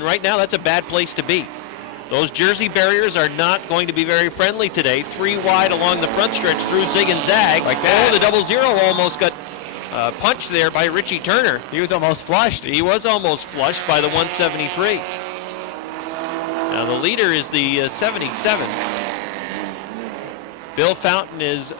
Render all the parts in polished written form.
Right now, that's a bad place to be. Those Jersey barriers are not going to be very friendly today. 3 wide along the front stretch through zig and zag. Like that. Oh, the 00 almost got punched there by Richie Turner. He was almost flushed. He was almost flushed by the 173. Now the leader is the 77. Bill Fountain is...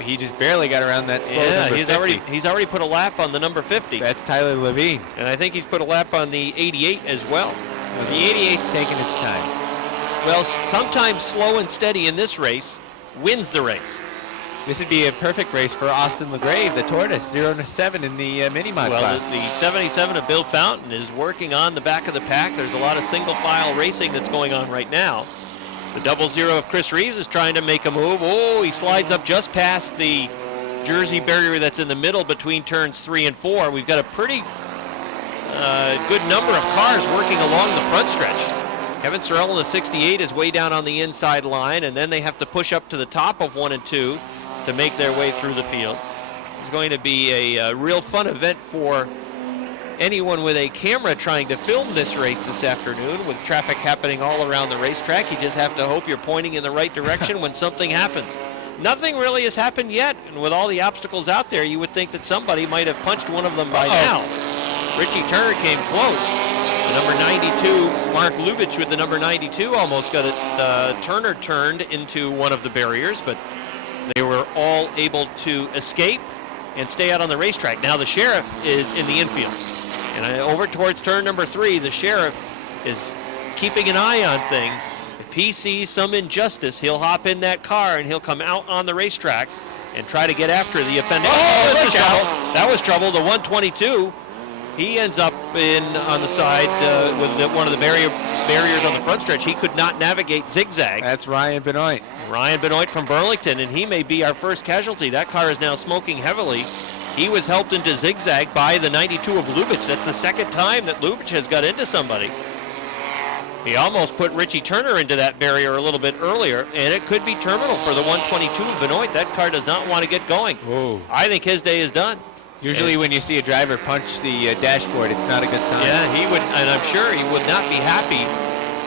he just barely got around that slow number 50. He's already put a lap on the number 50. That's Tyler Levine. And I think he's put a lap on the 88 as well. The 88's taking its time. Well, sometimes slow and steady in this race wins the race. This would be a perfect race for Austin LaGrave, the Tortoise, 0-7 in the mini-mod class. Well, the 77 of Bill Fountain is working on the back of the pack. There's a lot of single-file racing that's going on right now. The 00 of Chris Reeves is trying to make a move. Oh, he slides up just past the Jersey barrier that's in the middle between turns 3 and 4. We've got a pretty good number of cars working along the front stretch. Kevin Sorrell in the 68 is way down on the inside line, and then they have to push up to the top of 1 and 2 to make their way through the field. It's going to be a real fun event for anyone with a camera trying to film this race this afternoon. With traffic happening all around the racetrack, you just have to hope you're pointing in the right direction when something happens. Nothing really has happened yet, and with all the obstacles out there, you would think that somebody might have punched one of them by now. Richie Turner came close. The number 92, Mark Lubitsch with the number 92, almost got it. Turner turned into one of the barriers, but they were all able to escape and stay out on the racetrack. Now the Sheriff is in the infield. And over towards turn number 3, the Sheriff is keeping an eye on things. If he sees some injustice, he'll hop in that car and he'll come out on the racetrack and try to get after the offending. Oh, that was trouble. The 122, he ends up on the side with one of the barriers on the front stretch. He could not navigate zigzag. That's Ryan Benoit. Ryan Benoit from Burlington, and he may be our first casualty. That car is now smoking heavily. He was helped into zigzag by the 92 of Lubitsch. That's the second time that Lubitsch has got into somebody. He almost put Richie Turner into that barrier a little bit earlier, and it could be terminal for the 122 of Benoit. That car does not want to get going. Whoa. I think his day is done. Usually when you see a driver punch the dashboard, it's not a good sign. Yeah, he would, and I'm sure he would not be happy.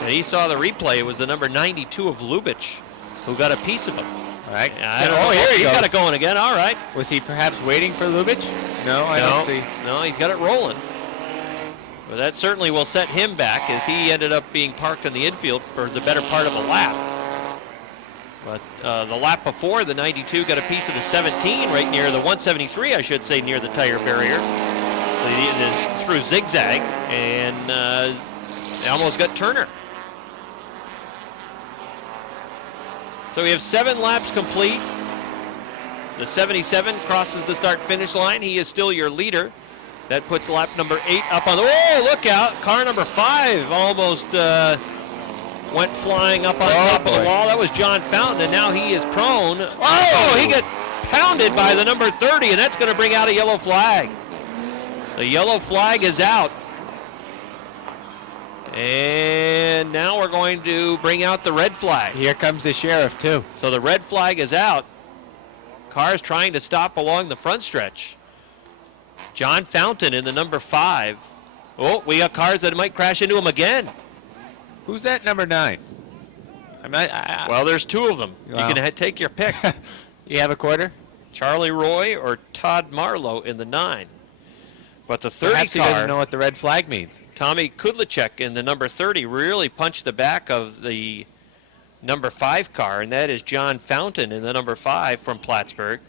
And he saw the replay. It was the number 92 of Lubitsch who got a piece of him. All right. Here he's got it going again. All right. Was he perhaps waiting for Lubitsch? No, I don't see. No, he's got it rolling. But that certainly will set him back, as he ended up being parked in the infield for the better part of a lap. But the lap before, the 92 got a piece of the 17 right near the 173, I should say, near the tire barrier. Through zigzag, and they almost got Turner. So we have 7 laps complete. The 77 crosses the start-finish line. He is still your leader. That puts lap number 8 up on the... Oh, look out! Car number 5 almost went flying up on top of the wall. That was John Fountain, and now he is prone. Oh, he got pounded by the number 30, and that's going to bring out a yellow flag. The yellow flag is out. And now we're going to bring out the red flag. Here comes the Sheriff, too. So the red flag is out. Cars trying to stop along the front stretch. John Fountain in the number 5. Oh, we got cars that might crash into him again. Who's that number 9? Well, there's 2 of them. Wow. You can take your pick. You have a quarter? Charlie Roy or Todd Marlowe in the 9. But the 30 Perhaps he doesn't know what the red flag means. Tommy Kudlicek in the number 30 really punched the back of the number 5 car, and that is John Fountain in the number 5 from Plattsburgh.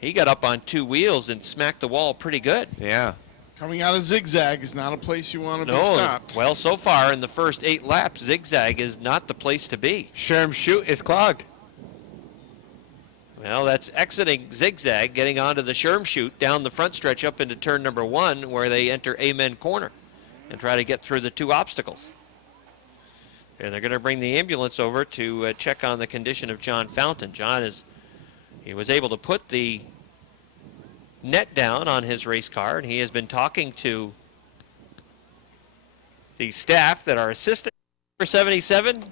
He got up on 2 wheels and smacked the wall pretty good. Yeah. Coming out of zigzag is not a place you want to be stopped. Well, so far in the first 8 laps, zigzag is not the place to be. Sherm Chute is clogged. Well, that's exiting zigzag, getting onto the Sherm Chute down the front stretch up into turn number 1, where they enter Amen Corner and try to get through the 2 obstacles. And they're going to bring the ambulance over to check on the condition of John Fountain. He was able to put the net down on his race car, and he has been talking to the staff that are assisting. Number 77,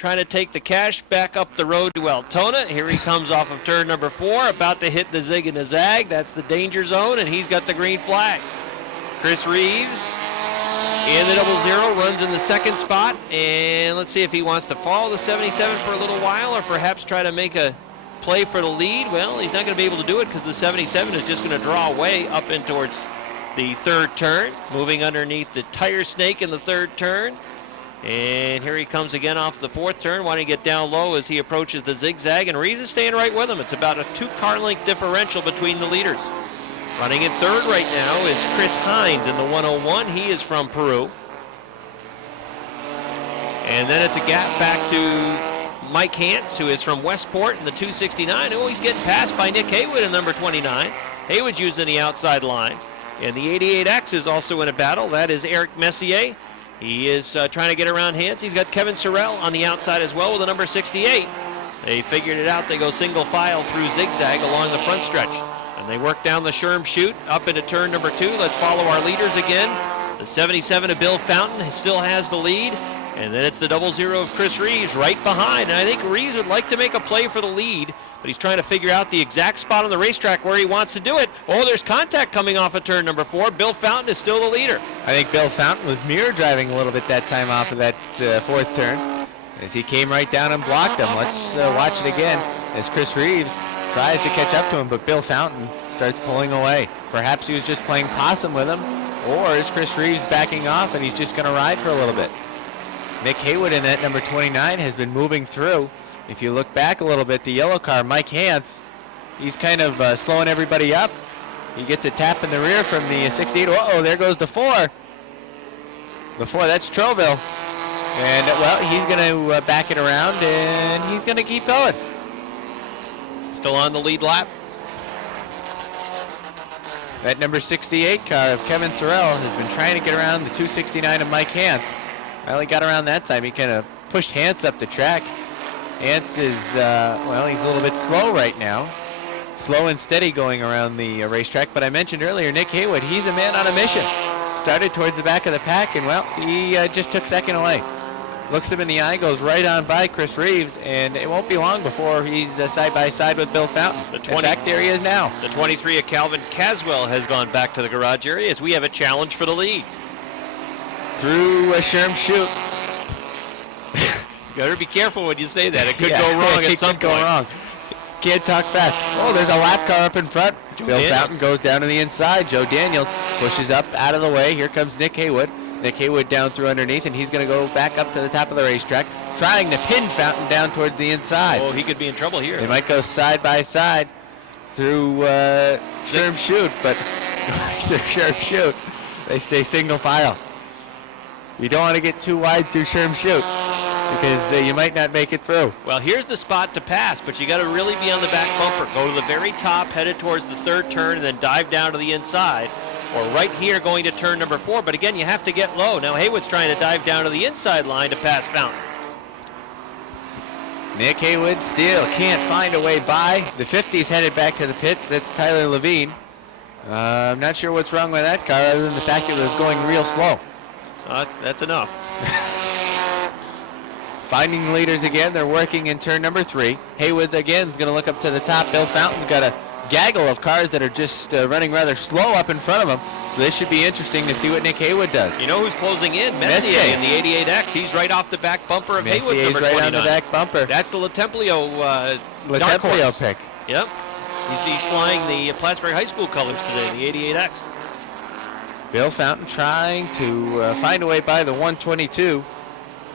trying to take the cash back up the road to Altona. Here he comes off of turn number 4, about to hit the zig and the zag. That's the danger zone, and he's got the green flag. Chris Reeves in the 00 runs in the second spot, and let's see if he wants to follow the 77 for a little while or perhaps try to make a play for the lead. Well, he's not going to be able to do it because the 77 is just going to draw away up in towards the third turn, moving underneath the tire snake in the third turn. And here he comes again off the fourth turn, wanting to get down low as he approaches the zigzag, and Reeves is staying right with him. It's about a 2-car length differential between the leaders. Running in third right now is Chris Hines in the 101. He is from Peru. And then it's a gap back to Mike Hantz, who is from Westport in the 269. Oh, he's getting passed by Nick Haywood in number 29. Haywood's using the outside line. And the 88X is also in a battle. That is Eric Messier. He is trying to get around Hantz. He's got Kevin Sorrell on the outside as well with the number 68. They figured it out. They go single file through zigzag along the front stretch. And they work down the Sherm chute up into turn number 2. Let's follow our leaders again. The 77 of Bill Fountain still has the lead. And then it's the 00 of Chris Reeves right behind. And I think Reeves would like to make a play for the lead, but he's trying to figure out the exact spot on the racetrack where he wants to do it. Oh, there's contact coming off of turn number 4. Bill Fountain is still the leader. I think Bill Fountain was mirror driving a little bit that time off of that fourth turn as he came right down and blocked him. Let's watch it again as Chris Reeves tries to catch up to him, but Bill Fountain starts pulling away. Perhaps he was just playing possum with him, or is Chris Reeves backing off and he's just going to ride for a little bit. Nick Haywood in that number 29 has been moving through. If you look back a little bit, the yellow car, Mike Hantz, he's kind of slowing everybody up. He gets a tap in the rear from the 68. Uh-oh, there goes the 4. The 4, that's Troville. And, well, he's going to back it around, and he's going to keep going. Still on the lead lap. That number 68 car of Kevin Sorrell has been trying to get around the 269 of Mike Hantz. Well, he got around that time. He kind of pushed Hantz up the track. Hantz is, well, he's a little bit slow right now. Slow and steady going around the racetrack. But I mentioned earlier, Nick Haywood, he's a man on a mission. Started towards the back of the pack, and, well, he just took second away. Looks him in the eye, goes right on by Chris Reeves, and it won't be long before he's side by side with Bill Fountain. In fact, there he is now. The 23 of Calvin Caswell has gone back to the garage area as we have a challenge for the lead. Through a Sherm chute. You better be careful when you say that. It could go wrong at some point. Go wrong. Can't talk fast. Oh, there's a lap car up in front. Bill Fountain goes down to the inside. Joe Daniels pushes up out of the way. Here comes Nick Haywood. Nick Haywood down through underneath, and he's going to go back up to the top of the racetrack, trying to pin Fountain down towards the inside. Oh, he could be in trouble here. They might go side by side through Sherm chute, but through Sherm chute, they stay single file. You don't want to get too wide through Sherm chute because you might not make it through. Well, here's the spot to pass, but you got to really be on the back bumper. Go to the very top, headed towards the third turn, and then dive down to the inside. Or right here going to turn number 4. But again, you have to get low. Now Haywood's trying to dive down to the inside line to pass Fountain. Nick Haywood still can't find a way by. The 50's headed back to the pits. That's Tyler Levine. I'm not sure what's wrong with that car other than the fact that it was going real slow. That's enough. Finding the leaders again. They're working in turn number 3. Haywood again is going to look up to the top. Bill Fountain's got a gaggle of cars that are just running rather slow up in front of him. So this should be interesting to see what Nick Haywood does. You know who's closing in? Messier in the 88X. He's right off the back bumper of Haywood, number 29. Right on the back bumper. That's the Latemplio dark horse pick. Yep. He's flying the Plattsburgh High School colors today, the 88X. Bill Fountain trying to find a way by the 122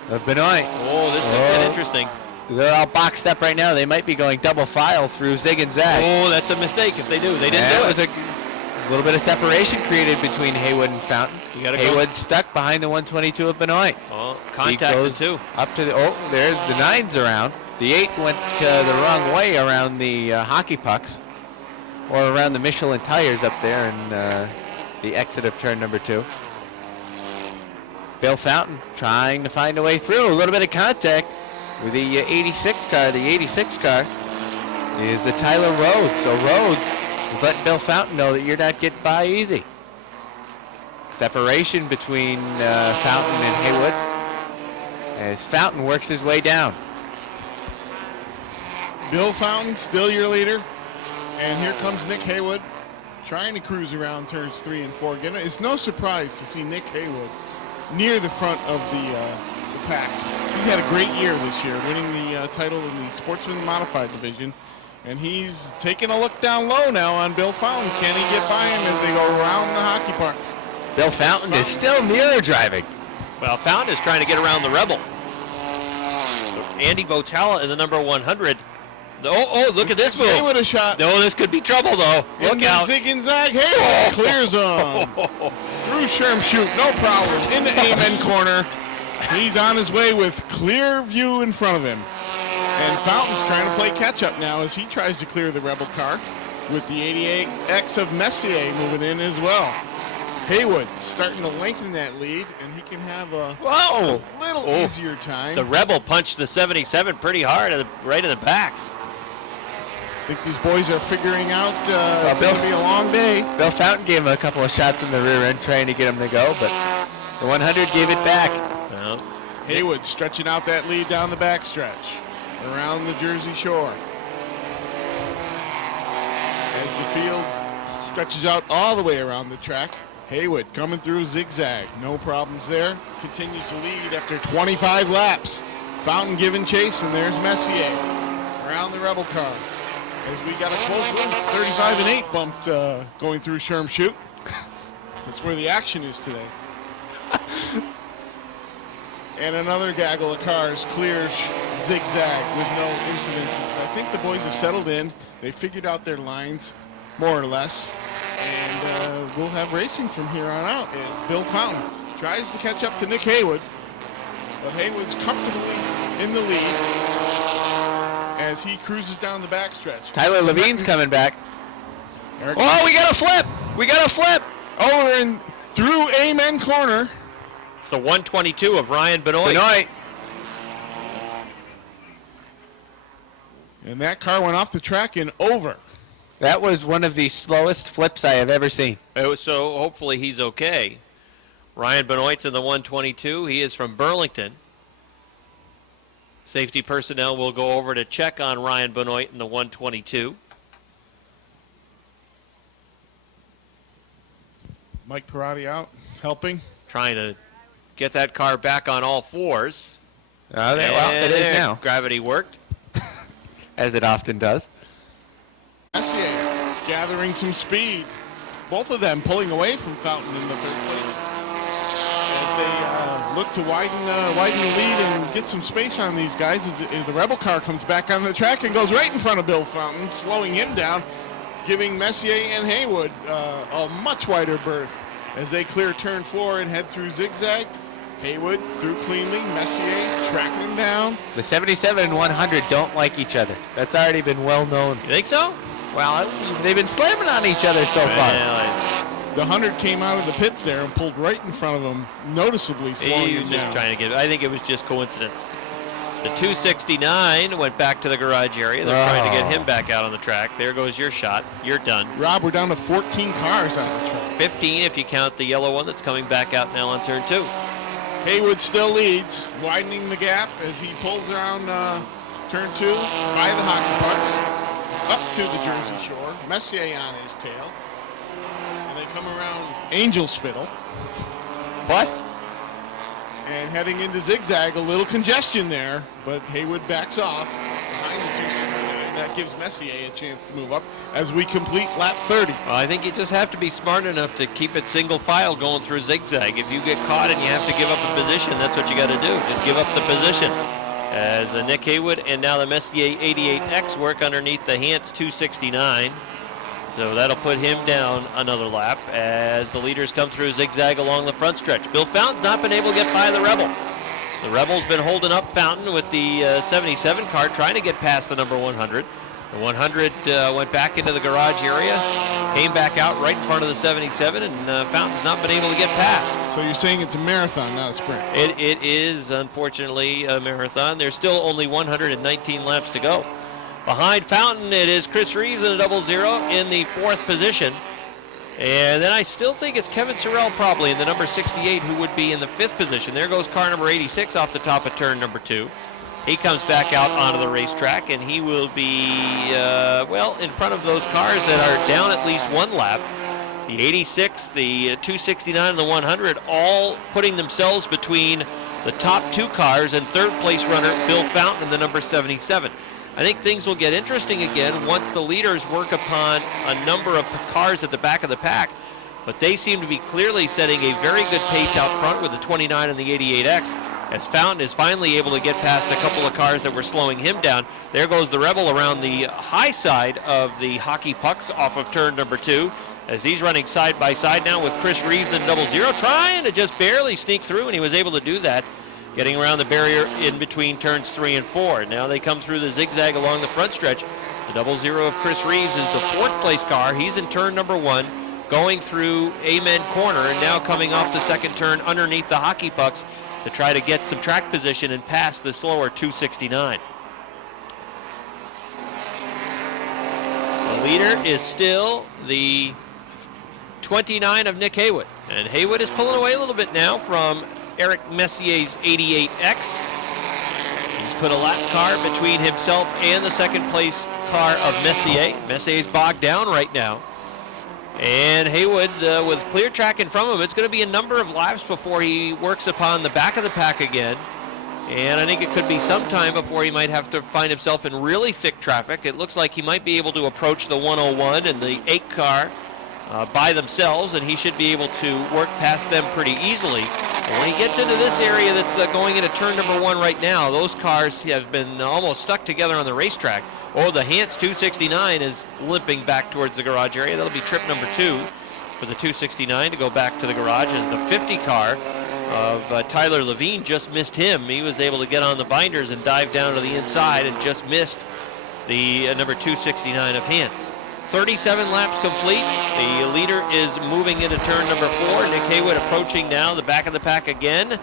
of Benoit. Oh, this could get interesting. They're all boxed up right now. They might be going double file through zig and zag. Oh, that's a mistake if they do. They didn't do it. A little bit of separation created between Haywood and Fountain. Haywood stuck behind the 122 of Benoit. Oh, contacted too. Up to the, there's the 9's around. The 8 went the wrong way around the hockey pucks, or around the Michelin tires up there in the exit of turn number 2. Bill Fountain trying to find a way through. A little bit of contact with the 86 car. The 86 car is Tyler Rhodes. So Rhodes is letting Bill Fountain know that you're not getting by easy. Separation between Fountain and Haywood. as Fountain works his way down. Bill Fountain, still your leader. And here comes Nick Haywood, trying to cruise around turns 3 and 4 again. It's no surprise to see Nick Haywood near the front of the pack. He's had a great year this year, winning the title in the Sportsman Modified Division. And he's taking a look down low now on Bill Fountain. Can he get by him as they go around the hockey pucks? Bill Fountain is still mirror driving. Well, Fountain is trying to get around the Rebel. Andy Botella in the number 100. Look at this move. Haywood a shot. No, this could be trouble, though. Look out. Zig and zag. Haywood clears him. Through Sherm shoot, no problem. In the Amen corner. He's on his way with clear view in front of him. And Fountain's trying to play catch-up now as he tries to clear the Rebel car with the 88X of Messier moving in as well. Haywood starting to lengthen that lead, and he can have a little easier time. The Rebel punched the 77 pretty hard right in the back. I think these boys are figuring out it's going to be a long day. Bill Fountain gave him a couple of shots in the rear end trying to get him to go, but the 100 gave it back. Well, Haywood stretching out that lead down the backstretch around the Jersey Shore. As the field stretches out all the way around the track, Haywood coming through zigzag. No problems there. Continues to lead after 25 laps. Fountain giving chase, and there's Messier around the Rebel car. As we got a close one, 35 and 8 bumped going through Sherm Chute. That's where the action is today. And another gaggle of cars clears zigzag with no incidents. I think the boys have settled in. They figured out their lines, more or less. And we'll have racing from here on out as Bill Fountain tries to catch up to Nick Haywood. But Haywood's comfortably in the lead as he cruises down the backstretch. Tyler Levine's coming back. Oh, we got a flip! We got a flip! Over and through Amen corner. It's the 122 of Ryan Benoit. Benoit. And that car went off the track and over. That was one of the slowest flips I have ever seen. So hopefully he's okay. Ryan Benoit's in the 122. He is from Burlington. Safety personnel will go over to check on Ryan Benoit in the 122. Mike Perotti out, helping. Trying to get that car back on all fours. Well, it is now. Gravity worked. As it often does. Messier gathering some speed. Both of them pulling away from Fountain in the third place. As they look to widen the lead and get some space on these guys as the Rebel car comes back on the track and goes right in front of Bill Fountain, slowing him down, giving Messier and Haywood a much wider berth as they clear turn 4 and head through zigzag. Haywood through cleanly, Messier tracking him down. The 77 and 100 don't like each other. That's already been well known. You think so? Well, they've been slamming on each other so far. The 100 came out of the pits there and pulled right in front of him, noticeably slowing He was him just down. trying to get it. I think it was just coincidence. The 269 went back to the garage area. They're trying to get him back out on the track. There goes your shot. You're done. Rob, we're down to 14 cars on the track. 15 if you count the yellow one that's coming back out now on turn 2. Haywood still leads, widening the gap as he pulls around turn 2 by the hockey pucks, up to the Jersey Shore. Messier on his tail. And they come around Angel's Fiddle. What? And heading into zigzag, a little congestion there, but Haywood backs off behind the 269. That gives Messier a chance to move up as we complete lap 30. Well, I think you just have to be smart enough to keep it single file going through zigzag. If you get caught and you have to give up a position, that's what you got to do. Just give up the position. As Nick Haywood and now the Messier 88X work underneath the Hans 269. So that'll put him down another lap as the leaders come through zigzag along the front stretch. Bill Fountain's not been able to get by the Rebel. The Rebel's been holding up Fountain with the 77 car, trying to get past the number 100. The 100 went back into the garage area, came back out right in front of the 77, and Fountain's not been able to get past. So you're saying it's a marathon, not a sprint? It is, unfortunately, a marathon. There's still only 119 laps to go. Behind Fountain, it is Chris Reeves in a 00 in the 4th position. And then I still think it's Kevin Sorrell probably in the number 68 who would be in the 5th position. There goes car number 86 off the top of turn number 2. He comes back out onto the racetrack, and he will be, well, in front of those cars that are down at least one lap. The 86, the 269, and the 100 all putting themselves between the top 2 cars and 3rd place runner Bill Fountain in the number 77. I think things will get interesting again once the leaders work upon a number of cars at the back of the pack, but they seem to be clearly setting a very good pace out front with the 29 and the 88X, as Fountain is finally able to get past a couple of cars that were slowing him down. There goes the Rebel around the high side of the hockey pucks off of turn number 2, as he's running side by side now with Chris Reeves in 00, trying to just barely sneak through, and he was able to do that, getting around the barrier in between turns 3 and 4. Now they come through the zigzag along the front stretch. The 00 of Chris Reeves is the 4th place car. He's in turn number 1, going through Amen Corner, and now coming off the 2nd turn underneath the hockey pucks to try to get some track position and pass the slower 269. The leader is still the 29 of Nick Haywood, and Haywood is pulling away a little bit now from Eric Messier's 88X. He's put a lap car between himself and the 2nd place car of Messier. Messier's bogged down right now. And Haywood with clear track in front of him. It's going to be a number of laps before he works upon the back of the pack again. And I think it could be some time before he might have to find himself in really thick traffic. It looks like he might be able to approach the 101 and the 8 car by themselves, and he should be able to work past them pretty easily. And when he gets into this area that's going into turn number 1 right now, those cars have been almost stuck together on the racetrack. Oh, the Hans 269 is limping back towards the garage area. That'll be trip number 2 for the 269 to go back to the garage, as the 50 car of Tyler Levine just missed him. He was able to get on the binders and dive down to the inside and just missed the number 269 of Hans. 37 laps complete. The leader is moving into turn number 4. Nick Haywood approaching now the back of the pack again.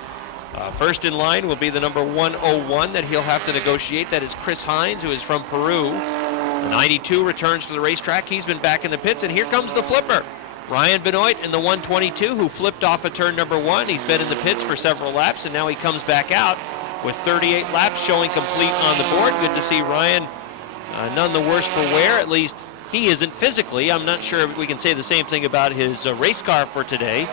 First in line will be the number 101 that he'll have to negotiate. That is Chris Hines, who is from Peru. The 92 returns to the racetrack. He's been back in the pits, and here comes the flipper. Ryan Benoit in the 122, who flipped off of turn number 1. He's been in the pits for several laps, and now he comes back out with 38 laps showing complete on the board. Good to see Ryan none the worse for wear, at least he isn't physically. I'm not sure we can say the same thing about his race car for today.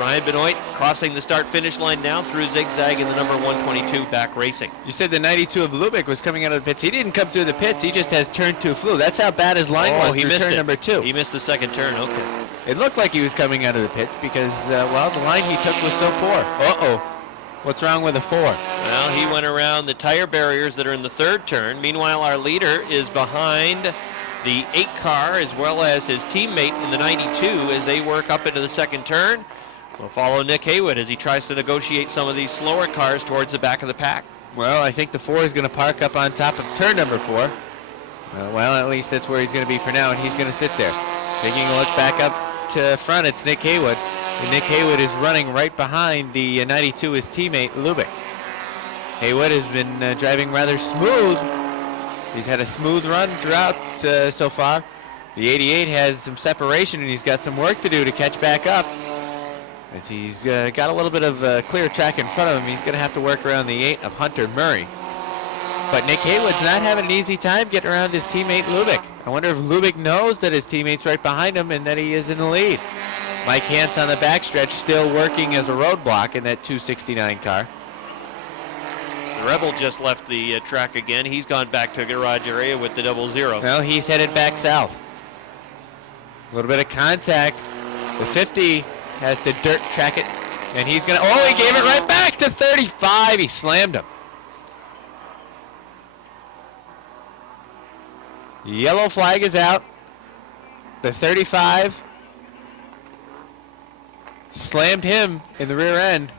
Ryan Benoit crossing the start-finish line now through zigzag in the number 122 back racing. You said the 92 of Lubick was coming out of the pits. He didn't come through the pits. He just has turn 2 flew. That's how bad his line was he through missed turn it. number 2. He missed the 2nd turn, okay. It looked like he was coming out of the pits because, well, the line he took was so poor. Uh-oh. What's wrong with the 4? Well, he went around the tire barriers that are in the 3rd turn. Meanwhile, our leader is behind the 8 car as well as his teammate in the 92 as they work up into the 2nd turn. We'll follow Nick Haywood as he tries to negotiate some of these slower cars towards the back of the pack. Well, I think the 4 is going to park up on top of turn number 4. Well, at least that's where he's going to be for now, and he's going to sit there. Taking a look back up to front, it's Nick Haywood. And Nick Haywood is running right behind the 92, his teammate, Lubick. Haywood has been driving rather smooth. He's had a smooth run throughout so far. The 88 has some separation, and he's got some work to do to catch back up. As he's got a little bit of clear track in front of him, he's going to have to work around the 8 of Hunter Murray. But Nick Haywood's not having an easy time getting around his teammate Lubick. I wonder if Lubick knows that his teammate's right behind him and that he is in the lead. Mike Hance on the backstretch still working as a roadblock in that 269 car. The Rebel just left the track again. He's gone back to the garage area with the 00. Well, he's headed back south. A little bit of contact. The 50 has to dirt track it, and he's going to, oh, he gave it right back to 35. He slammed him. Yellow flag is out. The 35 slammed him in the rear end.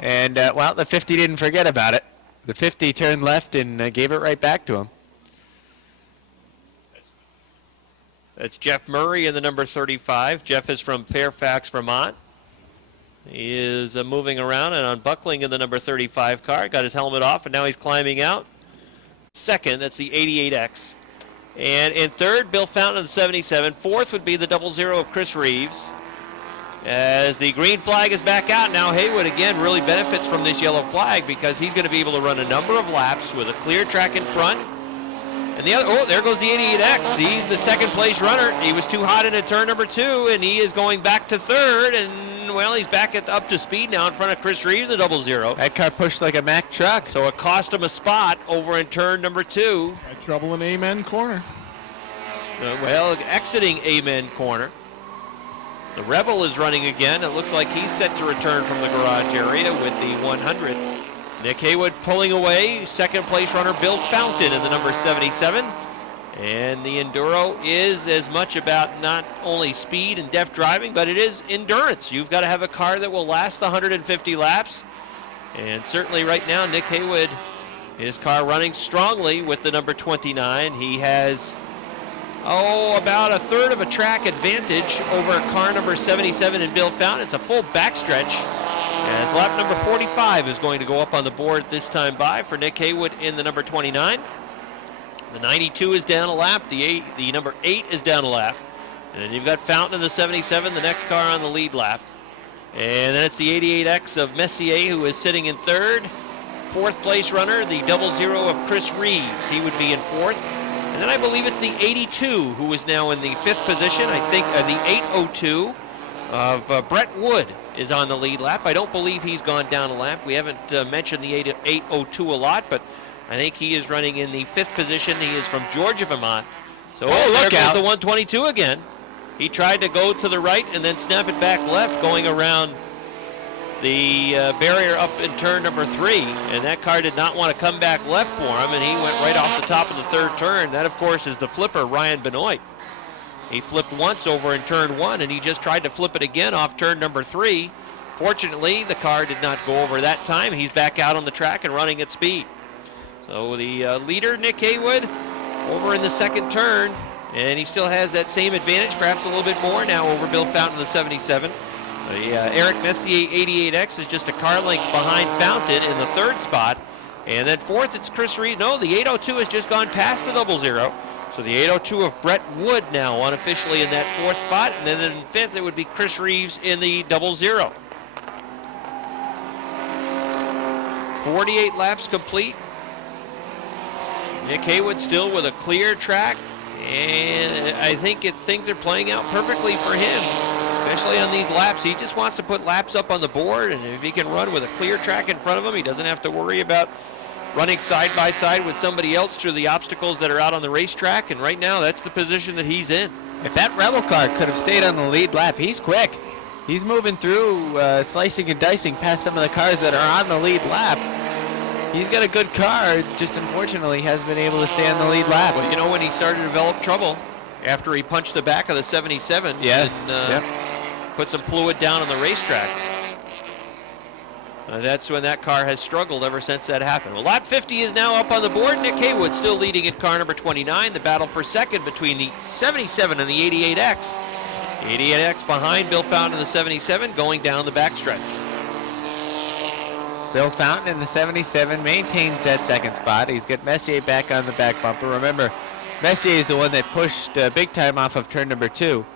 And, well, the 50 didn't forget about it. The 50 turned left and gave it right back to him. That's Jeff Murray in the number 35. Jeff is from Fairfax, Vermont. He is moving around and unbuckling in the number 35 car. Got his helmet off, and now he's climbing out. Second, that's the 88X. And in third, Bill Fountain of the 77. Fourth would be the 00 of Chris Reeves. As the green flag is back out now, Haywood again really benefits from this yellow flag because he's going to be able to run a number of laps with a clear track in front. And the other, oh, there goes the 88X. He's the second place runner. He was too hot into turn number 2, and he is going back to third. And, well, he's back up to speed now in front of Chris Reeves, the 00. That car pushed like a Mack truck. So it cost him a spot over in turn number 2. Had trouble in Amen corner. Well, exiting Amen corner. The Rebel is running again. It looks like he's set to return from the garage area with the 100. Nick Haywood pulling away. Second place runner Bill Fountain in the number 77. And the Enduro is as much about not only speed and deft driving, but it is endurance. You've got to have a car that will last the 150 laps. And certainly right now, Nick Haywood, his car running strongly with the number 29. He has, about a third of a track advantage over car number 77 in Bill Fountain. It's a full backstretch. As lap number 45 is going to go up on the board this time by for Nick Haywood in the number 29. The 92 is down a lap. The number 8 is down a lap. And then you've got Fountain in the 77, the next car on the lead lap. And then it's the 88X of Messier who is sitting in third. Fourth place runner, the 00 of Chris Reeves. He would be in fourth. And then I believe it's the 82 who is now in the fifth position. I think the 802 of Brett Wood is on the lead lap. I don't believe he's gone down a lap. We haven't mentioned the 802 a lot, but I think he is running in the fifth position. He is from Georgia, Vermont. So look there out. goes the 122 again. He tried to go to the right and then snap it back left, going around the barrier up in turn number 3, and that car did not want to come back left for him, and he went right off the top of the third turn. That, of course, is the flipper, Ryan Benoit. He flipped once over in turn 1, and he just tried to flip it again off turn number 3. Fortunately, the car did not go over that time. He's back out on the track and running at speed. So the leader, Nick Haywood, over in the second turn, and he still has that same advantage, perhaps a little bit more now over Bill Fountain, the 77. Eric Mestier 88X is just a car length behind Fountain in the third spot. And then fourth, it's Chris Reed. No, the 802 has just gone past the 00. So the 802 of Brett Wood now unofficially in that fourth spot. And then in fifth, it would be Chris Reeves in the 00. 48 laps complete. Nick Haywood still with a clear track. And I think things are playing out perfectly for him, especially on these laps. He just wants to put laps up on the board, and if he can run with a clear track in front of him, he doesn't have to worry about running side by side with somebody else through the obstacles that are out on the racetrack, and right now that's the position that he's in. If that Rebel car could have stayed on the lead lap, he's quick. He's moving through, slicing and dicing past some of the cars that are on the lead lap. He's got a good car, just unfortunately hasn't been able to stay on the lead lap. Well, you know, when he started to develop trouble after he punched the back of the 77, yes, and put some fluid down on the racetrack. That's when that car has struggled ever since that happened. Well, lap 50 is now up on the board. Nick Haywood still leading at car number 29. The battle for second between the 77 and the 88X. 88X behind Bill Fountain in the 77 going down the backstretch. Bill Fountain in the 77 maintains that second spot. He's got Messier back on the back bumper. Remember, Messier is the one that pushed big time off of turn number 2.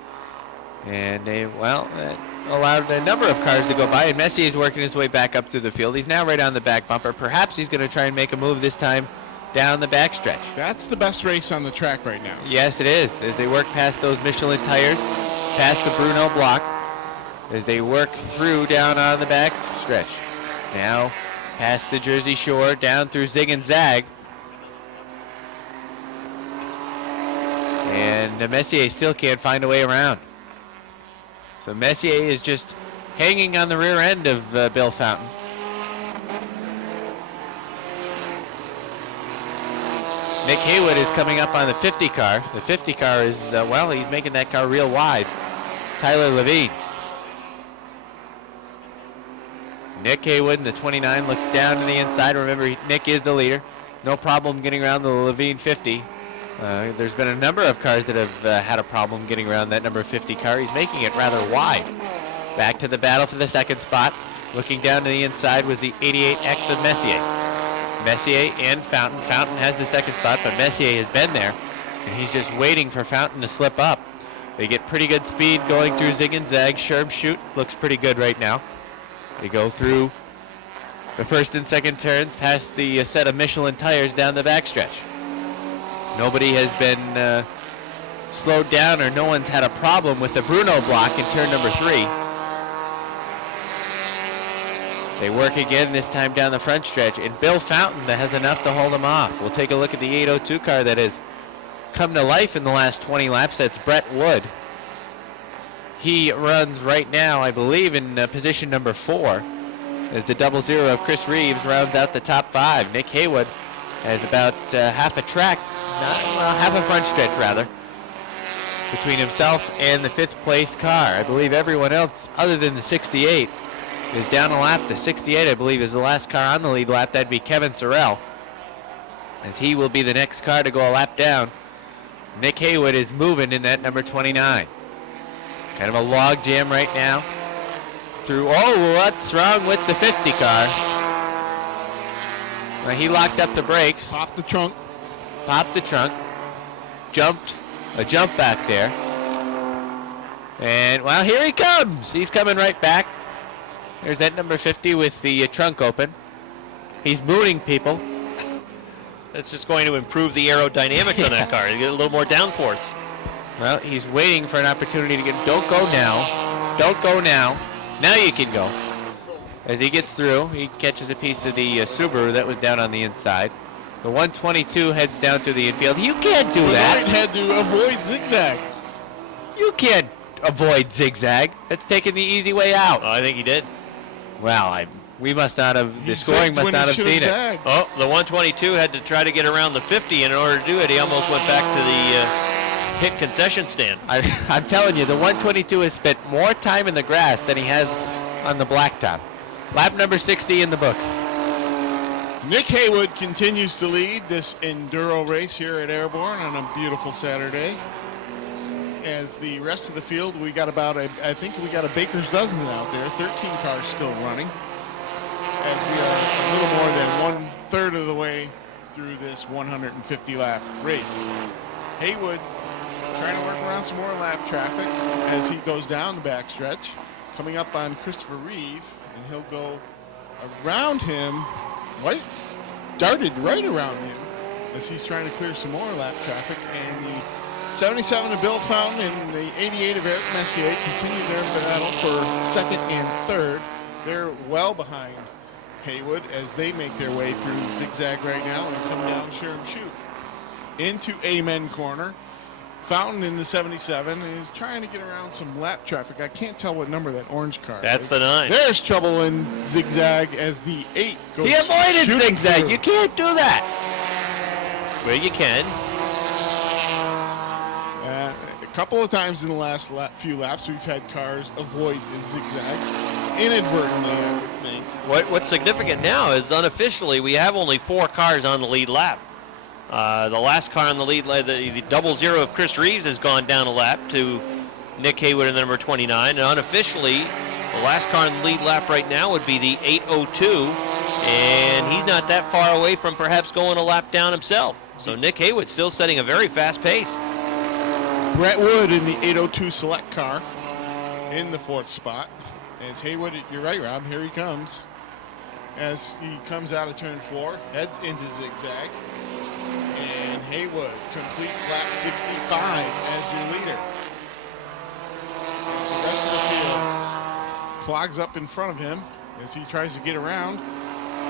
And they, allowed a number of cars to go by, and Messier is working his way back up through the field. He's now right on the back bumper. Perhaps he's going to try and make a move this time down the backstretch. That's the best race on the track right now. Yes, it is, as they work past those Michelin tires, past the Bruno block, as they work through down on the backstretch. Now past the Jersey Shore, down through Zig and Zag. And Messier still can't find a way around. So Messier is just hanging on the rear end of Bill Fountain. Nick Haywood is coming up on the 50 car. The 50 car is, he's making that car real wide. Tyler Levine. Nick Haywood in the 29 looks down to the inside. Remember, Nick is the leader. No problem getting around the Levine 50. There's been a number of cars that have had a problem getting around that number 50 car. He's making it rather wide. Back to the battle for the second spot. Looking down to the inside was the 88X of Messier. Messier and Fountain. Fountain has the second spot, but Messier has been there. and he's just waiting for Fountain to slip up. They get pretty good speed going through zig and zag. Sherm Chute looks pretty good right now. They go through the first and second turns past the set of Michelin tires down the backstretch. Nobody has been slowed down, or no one's had a problem with the Bruno block in turn number 3. They work again, this time down the front stretch, and Bill Fountain that has enough to hold him off. We'll take a look at the 802 car that has come to life in the last 20 laps. That's Brett Wood. He runs right now, I believe, in position number 4, as the 00 of Chris Reeves rounds out the top 5. Nick Haywood has about half a track, half a front stretch rather, between himself and the 5th place car. I believe everyone else other than the 68 is down a lap. The 68, I believe, is the last car on the lead lap. That'd be Kevin Sorrell, as he will be the next car to go a lap down. Nick Haywood is moving in that number 29. Kind of a log jam right now. Through, what's wrong with the 50 car? Well, he locked up the brakes. Popped the trunk. Popped the trunk. Jumped. A jump back there. And, well, here he comes. He's coming right back. There's that number 50 with the trunk open. He's mooning people. That's just going to improve the aerodynamics on that car. You get a little more downforce. Well, he's waiting for an opportunity to get, don't go now. Don't go now. Now you can go. As he gets through, he catches a piece of the Subaru that was down on the inside. The 122 heads down to the infield. You can't do that. He had to avoid zigzag. You can't avoid zigzag. That's taking the easy way out. Oh, I think he did. Well, we must not have, the scoring must not have seen it. Oh, the 122 had to try to get around the 50, and in order to do it, he almost went back to the pit concession stand. I'm telling you, the 122 has spent more time in the grass than he has on the blacktop. Lap number 60 in the books. Nick Haywood continues to lead this Enduro race here at Airborne on a beautiful Saturday. As the rest of the field, we got about I think we got a baker's dozen out there. 13 cars still running. As we are a little more than 1/3 of the way through this 150 lap race. Haywood trying to work around some more lap traffic as he goes down the backstretch, coming up on Christopher Reeve, and he'll go around him. Darted right around him as he's trying to clear some more lap traffic. And the 77 of Bill Fountain and the 88 of Eric Messier continue their battle for second and third. They're well behind Haywood as they make their way through the zigzag right now and are coming down Sherm Chute into Amen Corner. Fountain in the 77 is trying to get around some lap traffic. I can't tell what number that orange car That's is. the 9. There's trouble in zigzag as the 8 goes. He avoided zigzag. Through. You can't do that. Well, you can. A couple of times in the last few laps, we've had cars avoid the zigzag inadvertently, I would think. What's significant now is unofficially we have only 4 cars on the lead lap. The last car on the lead, the 00 of Chris Reeves, has gone down a lap to Nick Haywood in the number 29. And unofficially, the last car on the lead lap right now would be the 802. And he's not that far away from perhaps going a lap down himself. So Nick Haywood still setting a very fast pace. Brett Wood in the 802 select car in the 4th spot. As Haywood, you're right, Rob, here he comes. As he comes out of turn 4, heads into zigzag. And Haywood completes lap 65 as your leader. As the rest of the field clogs up in front of him as he tries to get around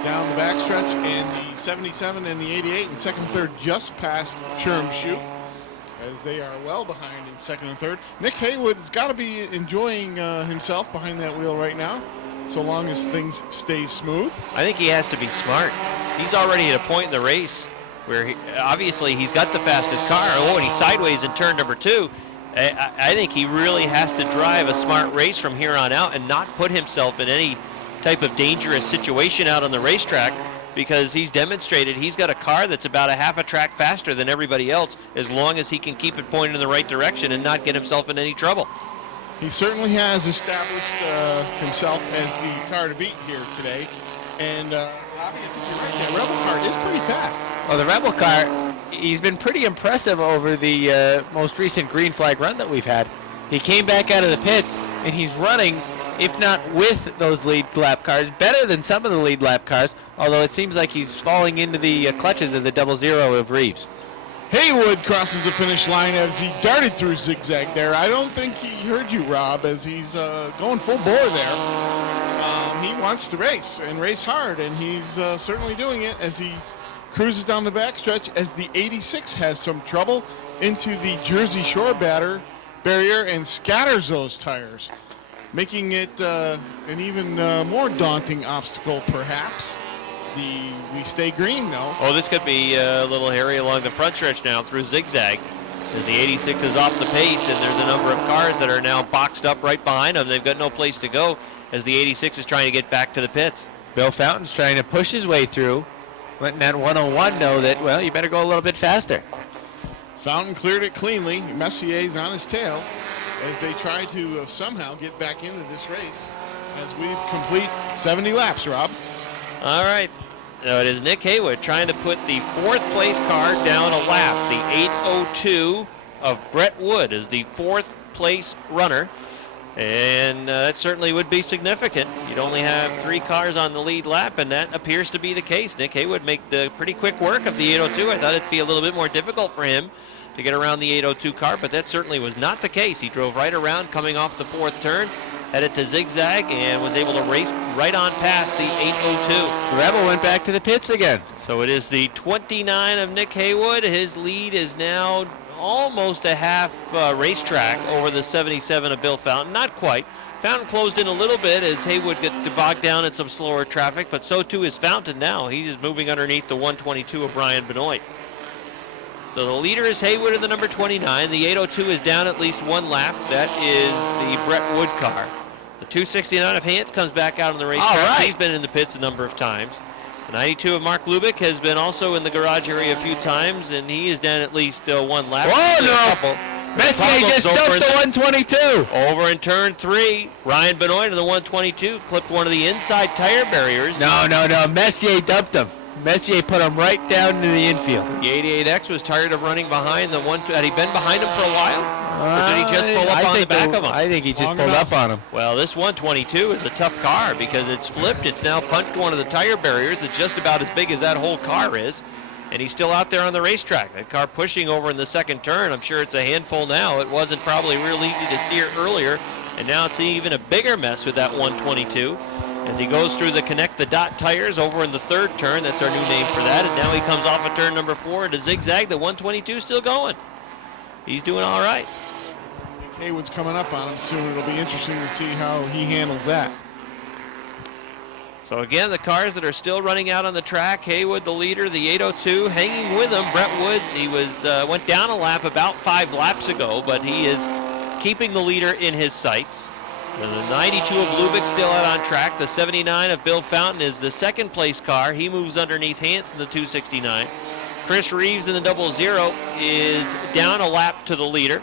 down the backstretch. And the 77 and the 88 in second and third just past Sherm Chute as they are well behind in second and third. Nick Haywood has got to be enjoying himself behind that wheel right now, so long as things stay smooth. I think he has to be smart. He's already at a point in the race where obviously he's got the fastest car. And he's sideways in turn number 2. I think he really has to drive a smart race from here on out and not put himself in any type of dangerous situation out on the racetrack, because he's demonstrated he's got a car that's about a half a track faster than everybody else, as long as he can keep it pointed in the right direction and not get himself in any trouble. He certainly has established himself as the car to beat here today. And Robbie, I think you're right. That Rebel car is pretty fast. Well, the Rebel car, he's been pretty impressive over the most recent green flag run that we've had. He came back out of the pits, and he's running, if not with those lead lap cars, better than some of the lead lap cars, although it seems like he's falling into the clutches of the 00 of Reeves. Haywood crosses the finish line as he darted through zigzag there. I don't think he heard you, Rob, as he's going full bore there. He wants to race and race hard, and he's certainly doing it as he cruises down the backstretch as the 86 has some trouble into the Jersey Shore barrier and scatters those tires, making it an even more daunting obstacle, perhaps. We stay green, though. Oh, this could be a little hairy along the front stretch now through zigzag as the 86 is off the pace, and there's a number of cars that are now boxed up right behind them. They've got no place to go as the 86 is trying to get back to the pits. Bill Fountain's trying to push his way through, letting that 101 know that, well, you better go a little bit faster. Fountain cleared it cleanly. Messier's on his tail as they try to somehow get back into this race as we've complete 70 laps, Rob. All right. Now it is Nick Haywood trying to put the fourth place car down a lap. The 802 of Brett Wood is the fourth place runner. And that certainly would be significant. You'd only have 3 cars on the lead lap, and that appears to be the case. Nick Haywood make the pretty quick work of the 802. I thought it'd be a little bit more difficult for him to get around the 802 car, but that certainly was not the case. He drove right around, coming off the 4th turn, headed to zigzag, and was able to race right on past the 802. Rebel went back to the pits again. So it is the 29 of Nick Haywood. His lead is now almost a half racetrack over the 77 of Bill Fountain. Not quite. Fountain closed in a little bit as Haywood got bogged down in some slower traffic, but so too is Fountain now. He is moving underneath the 122 of Ryan Benoit. So the leader is Haywood in the number 29. The 802 is down at least 1 lap. That is the Brett Wood car. The 269 of Hans comes back out on the racetrack. Right. He's been in the pits a number of times. The 92 of Mark Lubick has been also in the garage area a few times, and he is down at least 1 lap. Whoa, no! Messier just dumped the 122. Over in turn 3, Ryan Benoit in the 122 clipped one of the inside tire barriers. No. Messier dumped him. Messier put him right down into the infield. The 88X was tired of running behind the one. Had he been behind him for a while? Or did he just pull up on the back of him? I think he just pulled up on him. Well, this 122 is a tough car because it's flipped. It's now punched one of the tire barriers. It's just about as big as that whole car is. And he's still out there on the racetrack. That car pushing over in the 2nd turn. I'm sure it's a handful now. It wasn't probably real easy to steer earlier. And now it's even a bigger mess with that 122. As he goes through the connect the dot tires over in the 3rd turn. That's our new name for that. And now he comes off of turn number 4 into zigzag. The 122 still going. He's doing all right. Haywood's coming up on him soon. It'll be interesting to see how he handles that. So again, the cars that are still running out on the track, Haywood the leader, the 802 hanging with him. Brett Wood, he went down a lap about 5 laps ago, but he is keeping the leader in his sights. And the 92 of Lubick still out on track. The 79 of Bill Fountain is the 2nd place car. He moves underneath Hansen, the 269. Chris Reeves in the 00 is down a lap to the leader.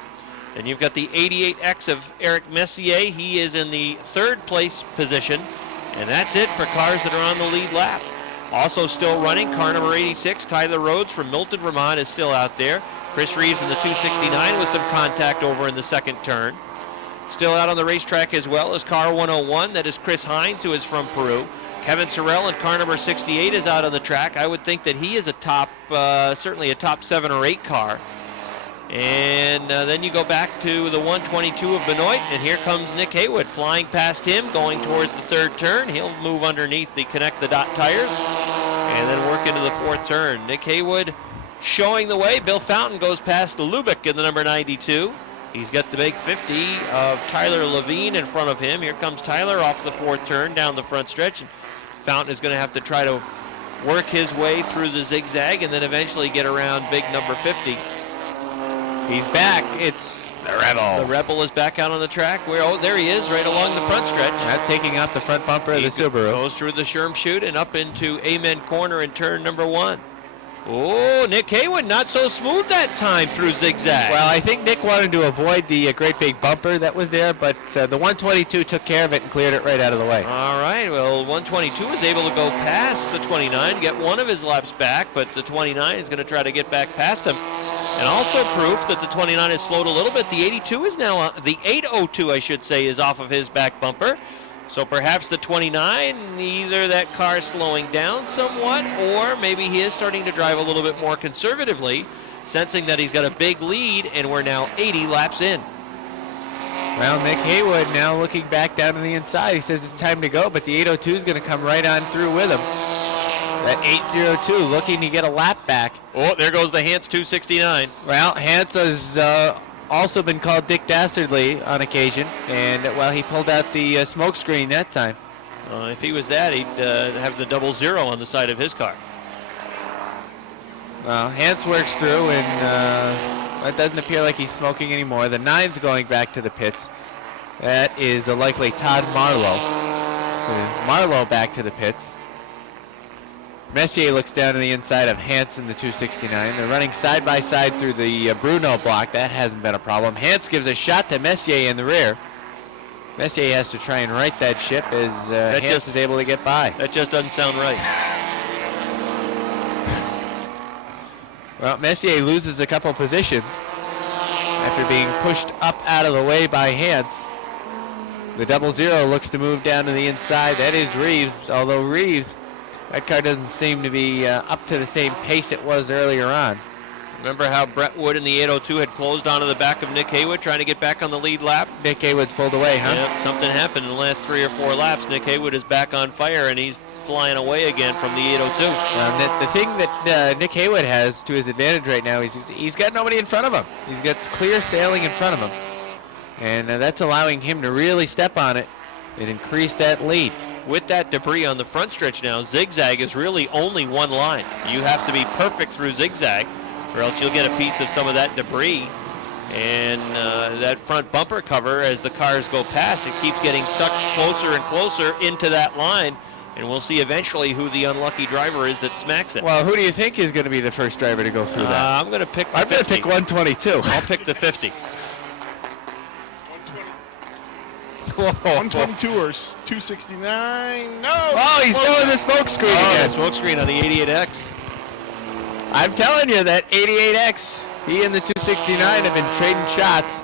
And you've got the 88X of Eric Messier. He is in the 3rd place position. And that's it for cars that are on the lead lap. Also still running, car number 86, Tyler Rhodes from Milton, Vermont is still out there. Chris Reeves in the 269 with some contact over in the 2nd turn. Still out on the racetrack as well as car 101. That is Chris Hines, who is from Peru. Kevin Sorrell in car number 68 is out on the track. I would think that he is a top, certainly a top 7 or 8 car. And then you go back to the 122 of Benoit, and here comes Nick Haywood flying past him, going towards the 3rd turn. He'll move underneath the connect the dot tires and then work into the 4th turn. Nick Haywood showing the way. Bill Fountain goes past the Lubick in the number 92. He's got the big 50 of Tyler Levine in front of him. Here comes Tyler off the 4th turn down the front stretch. And Fountain is going to have to try to work his way through the zigzag and then eventually get around big number 50. He's back. It's the Rebel. The Rebel is back out on the track. There he is, right along the front stretch. Not taking off the front bumper of the Subaru. Goes through the Sherm chute and up into Amen Corner in turn number 1. Oh, Nick Haywood not so smooth that time through zigzag. Well, I think Nick wanted to avoid the great big bumper that was there, but the 122 took care of it and cleared it right out of the way. All right, well, 122 was able to go past the 29, get one of his laps back, but the 29 is going to try to get back past him. And also proof that the 29 has slowed a little bit. The 82 is now, the 802, I should say, is off of his back bumper. So perhaps the 29, either that car slowing down somewhat, or maybe he is starting to drive a little bit more conservatively, sensing that he's got a big lead, and we're now 80 laps in. Well, Nick Haywood now looking back down to the inside. He says it's time to go, but the 802 is going to come right on through with him. That 802 looking to get a lap back. Oh, there goes the Hans 269. Well, Hans has also been called Dick Dastardly on occasion, and well, he pulled out the smoke screen that time. If he was that, he'd have the 00 on the side of his car. Well, Hans works through, and it doesn't appear like he's smoking anymore. The 9's going back to the pits. That is likely Todd Marlowe. So Marlowe back to the pits. Messier looks down to the inside of Hans in the 269. They're running side by side through the Bruno block. That hasn't been a problem. Hans gives a shot to Messier in the rear. Messier has to try and right that ship as Hans is able to get by. That just doesn't sound right. Well, Messier loses a couple positions after being pushed up out of the way by Hans. The 00 looks to move down to the inside. That is Reeves, although Reeves, that car doesn't seem to be up to the same pace it was earlier on. Remember how Brett Wood in the 802 had closed onto the back of Nick Haywood trying to get back on the lead lap? Nick Haywood's pulled away, huh? Yep, something happened in the last 3 or 4 laps. Nick Haywood is back on fire, and he's flying away again from the 802. The thing that Nick Haywood has to his advantage right now is he's got nobody in front of him. He's got clear sailing in front of him. And that's allowing him to really step on it and increase that lead. With that debris on the front stretch now, zigzag is really only one line. You have to be perfect through zigzag, or else you'll get a piece of some of that debris. And that front bumper cover, as the cars go past, it keeps getting sucked closer and closer into that line. And we'll see eventually who the unlucky driver is that smacks it. Well, who do you think is going to be the first driver to go through that? I'm going to pick the I'm 50. going to pick 122. I'll pick the 50. 122 or 269? No! Oh, he's showing the smoke screen again. Smoke screen on the 88X. I'm telling you, that 88X, he and the 269 have been trading shots.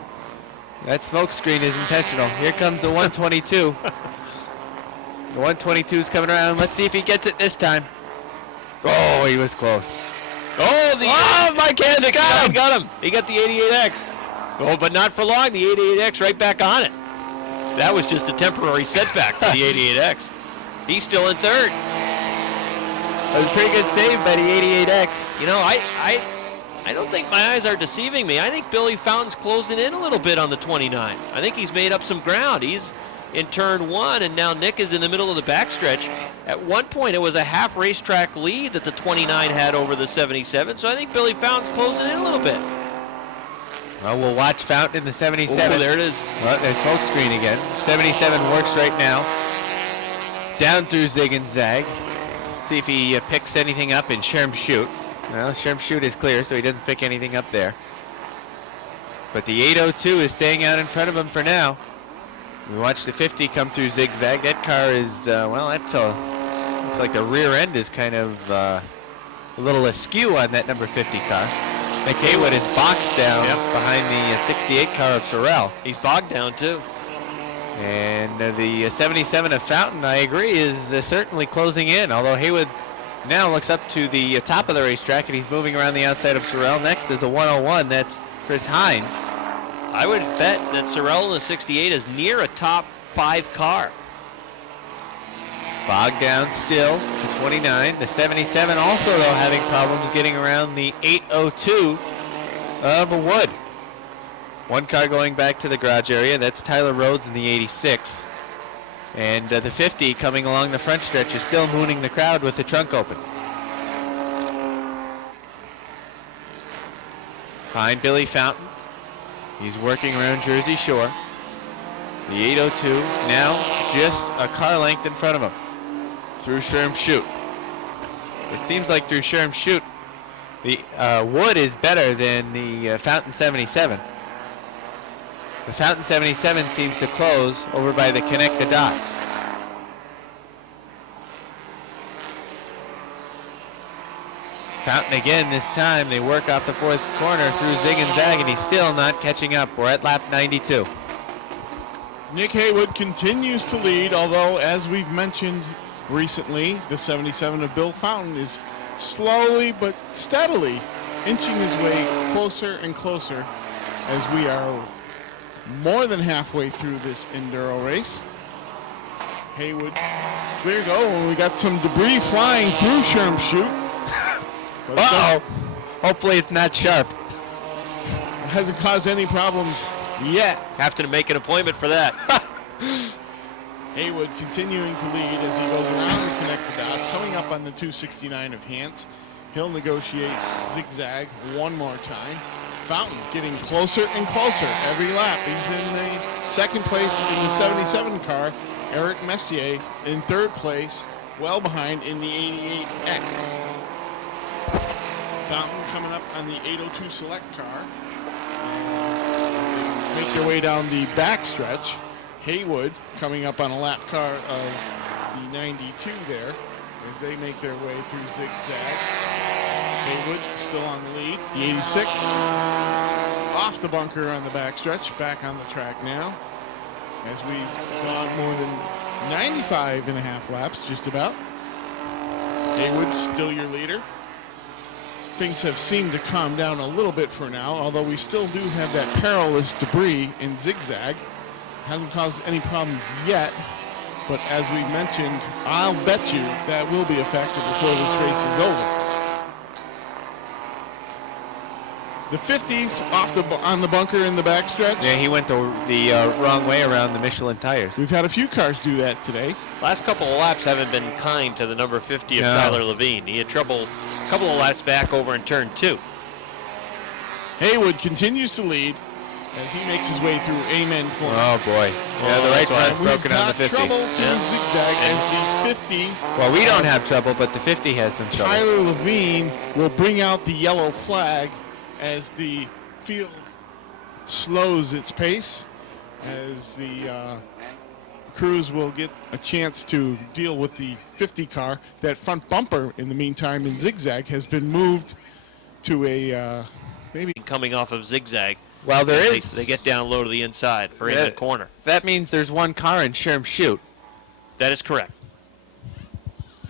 That smoke screen is intentional. Here comes the 122. The 122 is coming around. Let's see if he gets it this time. Oh, he was close. Mike Hansen got him. got him. He got the 88X. Oh, but not for long. The 88X right back on it. That was just a temporary setback for the 88X. He's still in third. That was a pretty good save by the 88X. You know, I don't think my eyes are deceiving me. I think Billy Fountain's closing in a little bit on the 29. I think he's made up some ground. He's in turn 1, and now Nick is in the middle of the backstretch. At one point, it was a half racetrack lead that the 29 had over the 77, so I think Billy Fountain's closing in a little bit. Well, we'll watch Fountain in the 77. Oh, there it is. Well, there's smoke screen again. 77 works right now. Down through zig and zag. See if he picks anything up in Sherm Chute. Well, Sherm Chute is clear, so he doesn't pick anything up there. But the 802 is staying out in front of him for now. We watch the 50 come through zigzag. That car is, looks like the rear end is kind of a little askew on that number 50 car. Nick Haywood is boxed down behind the 68 car of Sorrell. He's bogged down, too. And the 77 of Fountain, I agree, is certainly closing in, although Haywood now looks up to the top of the racetrack, and he's moving around the outside of Sorrell. Next is the 101. That's Chris Hines. I would bet that Sorrell in the 68 is near a top 5 car. Bogged down still, the 29. The 77 also, though, having problems getting around the 802 of Wood. One car going back to the garage area. That's Tyler Rhodes in the 86. And the 50 coming along the front stretch is still mooning the crowd with the trunk open. Find Billy Fountain. He's working around Jersey Shore. The 802 now just a car length in front of him through Sherm Chute. It seems like through Sherm Chute The wood is better than the Fountain 77. The Fountain 77 seems to close over by the Connect the Dots. Fountain again this time. They work off the fourth corner through zig and zag, and he's still not catching up. We're at lap 92. Nick Haywood continues to lead, although, as we've mentioned recently, the 77 of Bill Fountain is slowly but steadily inching his way closer and closer as we are more than halfway through this Enduro race. Haywood, clear go, and we got some debris flying through Sherm Chute. Uh-oh. Hopefully it's not sharp. It hasn't caused any problems yet. Have to make an appointment for that. Haywood continuing to lead as he goes around the Connect the Dots, coming up on the 269 of Hance. He'll negotiate zigzag one more time. Fountain getting closer and closer every lap. He's in the second place in the 77 car. Eric Messier in third place, well behind in the 88X. Fountain coming up on the 802 Select car. Make their way down the backstretch. Haywood coming up on a lap car of the 92 there as they make their way through zigzag. Haywood still on the lead. The 86 off the bunker on the backstretch, back on the track now as we've gone more than 95 and a half laps just about. Haywood still your leader. Things have seemed to calm down a little bit for now, although we still do have that perilous debris in zigzag. Hasn't caused any problems yet, but as we mentioned, I'll bet you that will be a factor before this race is over. The 50s on the bunker in the backstretch. Yeah, he went the wrong way around the Michelin tires. We've had a few cars do that today. Last couple of laps haven't been kind to the number 50 of No. Tyler Levine. He had trouble a couple of laps back over in turn 2. Haywood continues to lead as he makes his way through Amen Corner. Oh, boy. Yeah, the right front's broken on the 50. We've got trouble through zigzag as the 50. Well, we don't have trouble, but the 50 has some trouble. Tyler Levine will bring out the yellow flag as the field slows its pace, as the crews will get a chance to deal with the 50 car. That front bumper, in the meantime, in zigzag, has been moved to a maybe Coming off of zigzag. Well, there is. They get down low to the inside for in the corner. That means there's one car in Sherm Chute. That is correct.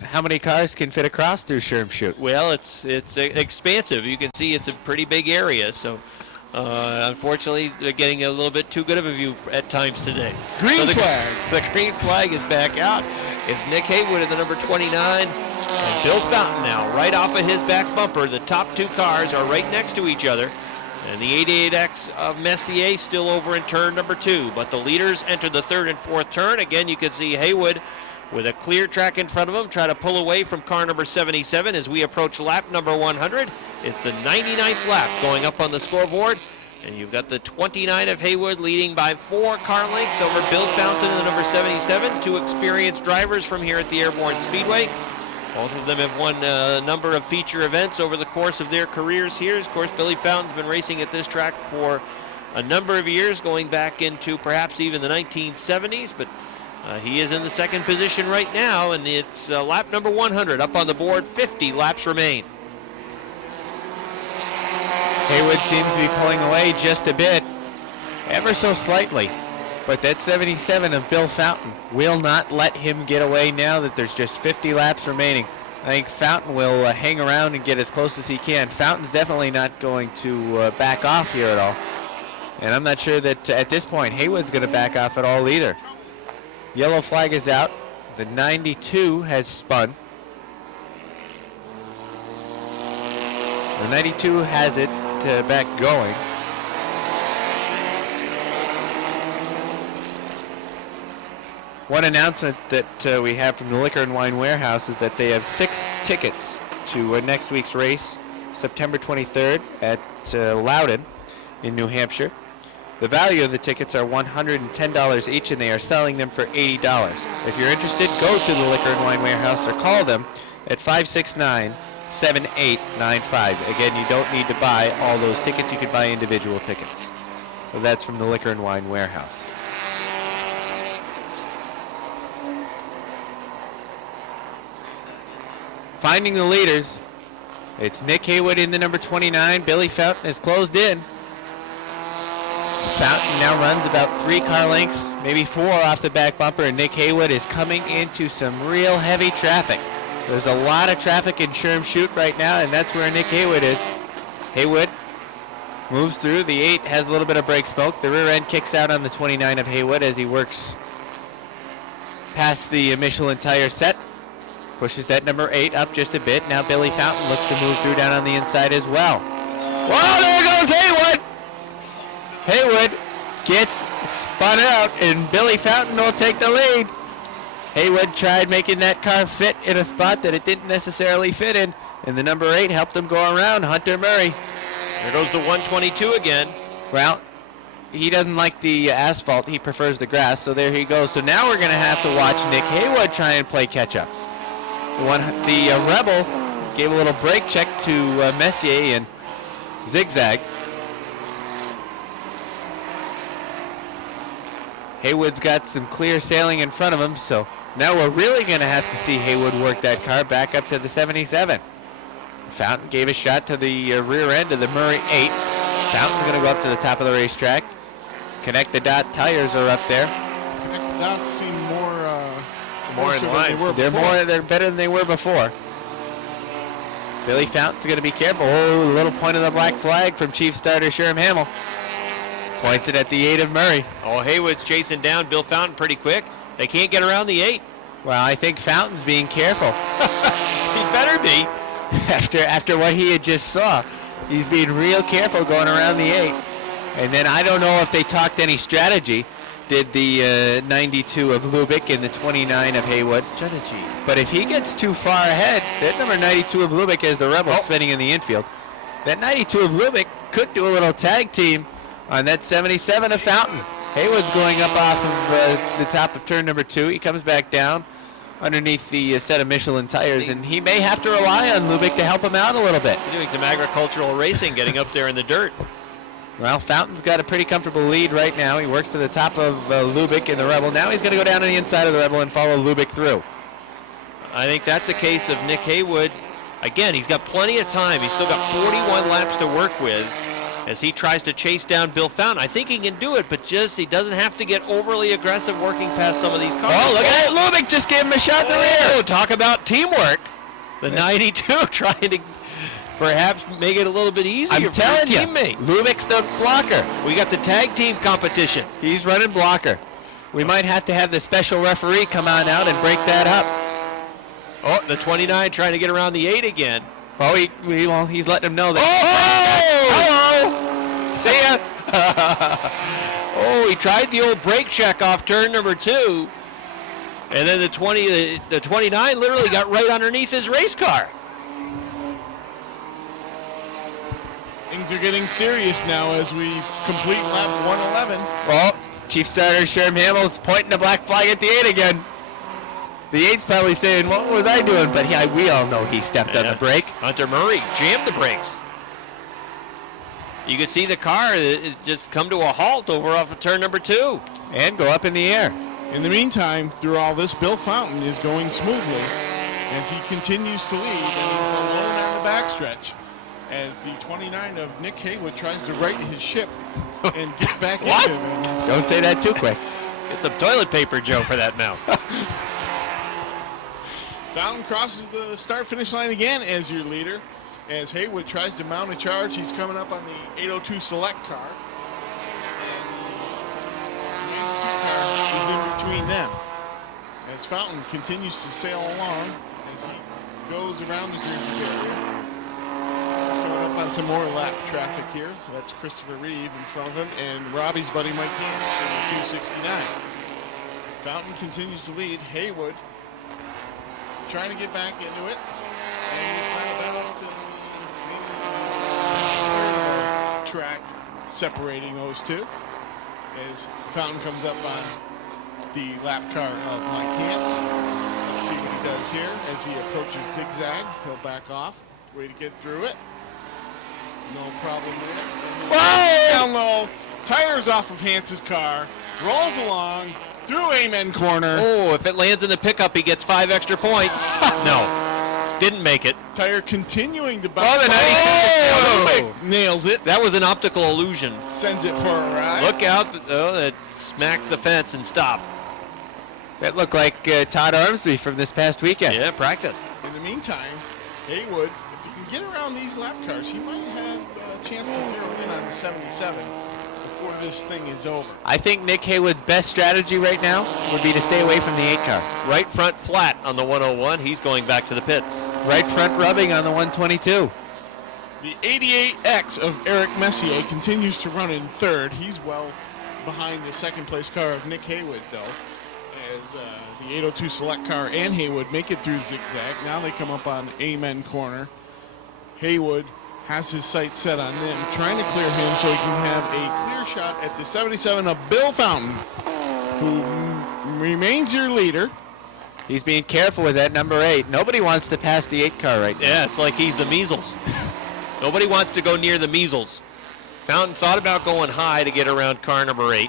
How many cars can fit across through Sherm Chute? Well, it's expansive. You can see it's a pretty big area, so unfortunately they're getting a little bit too good of a view at times today. green So flag. The green flag is back out. It's Nick Haywood at the number 29 and Bill Fountain now right off of his back bumper. The top two cars are right next to each other. And the 88X of Messier still over in turn number 2. But the leaders enter the third and fourth turn. Again, you can see Haywood with a clear track in front of him, try to pull away from car number 77 as we approach lap number 100. It's the 99th lap going up on the scoreboard. And you've got the 29 of Haywood leading by 4 car lengths over Bill Fountain and the number 77. 2 experienced drivers from here at the Airborne Speedway. Both of them have won a number of feature events over the course of their careers here. Of course, Billy Fountain's been racing at this track for a number of years, going back into perhaps even the 1970s, but he is in the second position right now, and it's lap number 100 up on the board. 50 laps remain. Haywood seems to be pulling away just a bit, ever so slightly. But that 77 of Bill Fountain will not let him get away now that there's just 50 laps remaining. I think Fountain will hang around and get as close as he can. Fountain's definitely not going to back off here at all. And I'm not sure that at this point Haywood's going to back off at all either. Yellow flag is out. The 92 has spun. The 92 has it back going. One announcement that we have from the Liquor and Wine Warehouse is that they have 6 tickets to next week's race, September 23rd at Loudon in New Hampshire. The value of the tickets are $110 each, and they are selling them for $80. If you're interested, go to the Liquor and Wine Warehouse or call them at 569-689-6600. 7895. Again, you don't need to buy all those tickets. You can buy individual tickets. So that's from the Liquor and Wine Warehouse. Finding the leaders. It's Nick Haywood in the number 29. Billy Fountain is closed in. Fountain now runs about 3 car lengths, maybe 4 off the back bumper, and Nick Haywood is coming into some real heavy traffic. There's a lot of traffic in Sherm Chute right now, and that's where Nick Haywood is. Haywood moves through. The 8 has a little bit of brake smoke. The rear end kicks out on the 29 of Haywood as he works past the Michelin tire set. Pushes that number 8 up just a bit. Now Billy Fountain looks to move through down on the inside as well. Whoa, there goes Haywood! Haywood gets spun out, and Billy Fountain will take the lead. Haywood tried making that car fit in a spot that it didn't necessarily fit in, and the number 8 helped him go around, Hunter Murray. There goes the 122 again. Well, he doesn't like the asphalt. He prefers the grass, so there he goes. So now we're going to have to watch Nick Haywood try and play catch-up. The Rebel gave a little brake check to Messier and zigzag. Haywood's got some clear sailing in front of him, so now we're really going to have to see Haywood work that car back up to the 77. Fountain gave a shot to the rear end of the Murray 8. Fountain's going to go up to the top of the racetrack. Connect the Dot tires are up there. Connect the Dots seem more in line. They're better than they were before. Billy Fountain's going to be careful. Oh, a little point of the black flag from Chief Starter Sherm Hamill. Points it at the 8 of Murray. Oh, Haywood's chasing down Bill Fountain pretty quick. They can't get around the 8. Well, I think Fountain's being careful. He better be. After what he had just saw. He's being real careful going around the 8. And then I don't know if they talked any strategy. Did the 92 of Lubick and the 29 of Haywood. Strategy. But if he gets too far ahead, that number 92 of Lubick is the Rebel spinning in the infield. That 92 of Lubick could do a little tag team on that 77 of Fountain. Haywood's going up off of the top of turn number 2. He comes back down underneath the set of Michelin tires, and he may have to rely on Lubick to help him out a little bit. He's doing some agricultural racing, getting up there in the dirt. Well, Fountain's got a pretty comfortable lead right now. He works to the top of Lubick in the Rebel. Now he's going to go down to the inside of the Rebel and follow Lubick through. I think that's a case of Nick Haywood. Again, he's got plenty of time. He's still got 41 laps to work with as he tries to chase down Bill Fountain. I think he can do it, but just he doesn't have to get overly aggressive working past some of these cars. Oh, look at it. Lubick just gave him a shot in the rear. Talk about teamwork. The 92 trying to perhaps make it a little bit easier I'm for telling your you, teammate. Lubick's the blocker. We got the tag team competition. He's running blocker. We might have to have the special referee come on out and break that up. Oh, the 29 trying to get around the 8 again. Oh, he's letting him know that. Oh! Hello! See ya! Oh, he tried the old brake check off turn number 2. And then the 29 literally got right underneath his race car. Things are getting serious now as we complete lap 111. Well, Chief Starter Sherm Hamill's pointing the black flag at the 8 again. The 8's probably saying, what was I doing? But we all know he stepped on the brake. Hunter Murray jammed the brakes. You could see the car just come to a halt over off of turn number 2. And go up in the air. In the meantime, through all this, Bill Fountain is going smoothly as he continues to lead, and he's alone on the backstretch as the 29 of Nick Haywood tries to right his ship and get back into it. Don't say that too quick. Get some toilet paper, Joe, for that mouth. Fountain crosses the start-finish line again as your leader, as Haywood tries to mount a charge. He's coming up on the 802 Select car. And the car is in between them. As Fountain continues to sail along as he goes around the Jersey barrier. Coming up on some more lap traffic here. That's Christopher Reeve in front of him and Robbie's buddy Mike Hans in the 269. Fountain continues to lead. Haywood trying to get back into it. And about track separating those two as Fountain comes up on the lap car of Mike Hans. Let's see what he does here as he approaches zigzag. He'll back off. Way to get through it. No problem there. Whoa! Down low. Tires off of Hans's car. Rolls along through Amen corner. Oh, if it lands in the pickup, he gets 5 extra points. No, didn't make it. Tire continuing to bounce. Oh, Nails it. That was an optical illusion. Sends it for a ride. Look out. Oh, that smacked the fence and stopped. That looked like Todd Armsby from this past weekend. Yeah, practice. In the meantime, Haywood, if he can get around these lap cars, he might have a chance to zero in on the 77 before this thing is over. I think Nick Haywood's best strategy right now would be to stay away from the 8 car. Right front flat on the 101. He's going back to the pits. Right front rubbing on the 122. The 88X of Eric Messier continues to run in third. He's well behind the second place car of Nick Haywood, though, as the 802 Select car and Haywood make it through zigzag. Now they come up on Amen corner. Haywood has his sights set on them, trying to clear him so he can have a clear shot at the 77 of Bill Fountain, who remains your leader. He's being careful with that number 8. Nobody wants to pass the 8 car right now. Yeah, it's like he's the measles. Nobody wants to go near the measles. Fountain thought about going high to get around car number 8.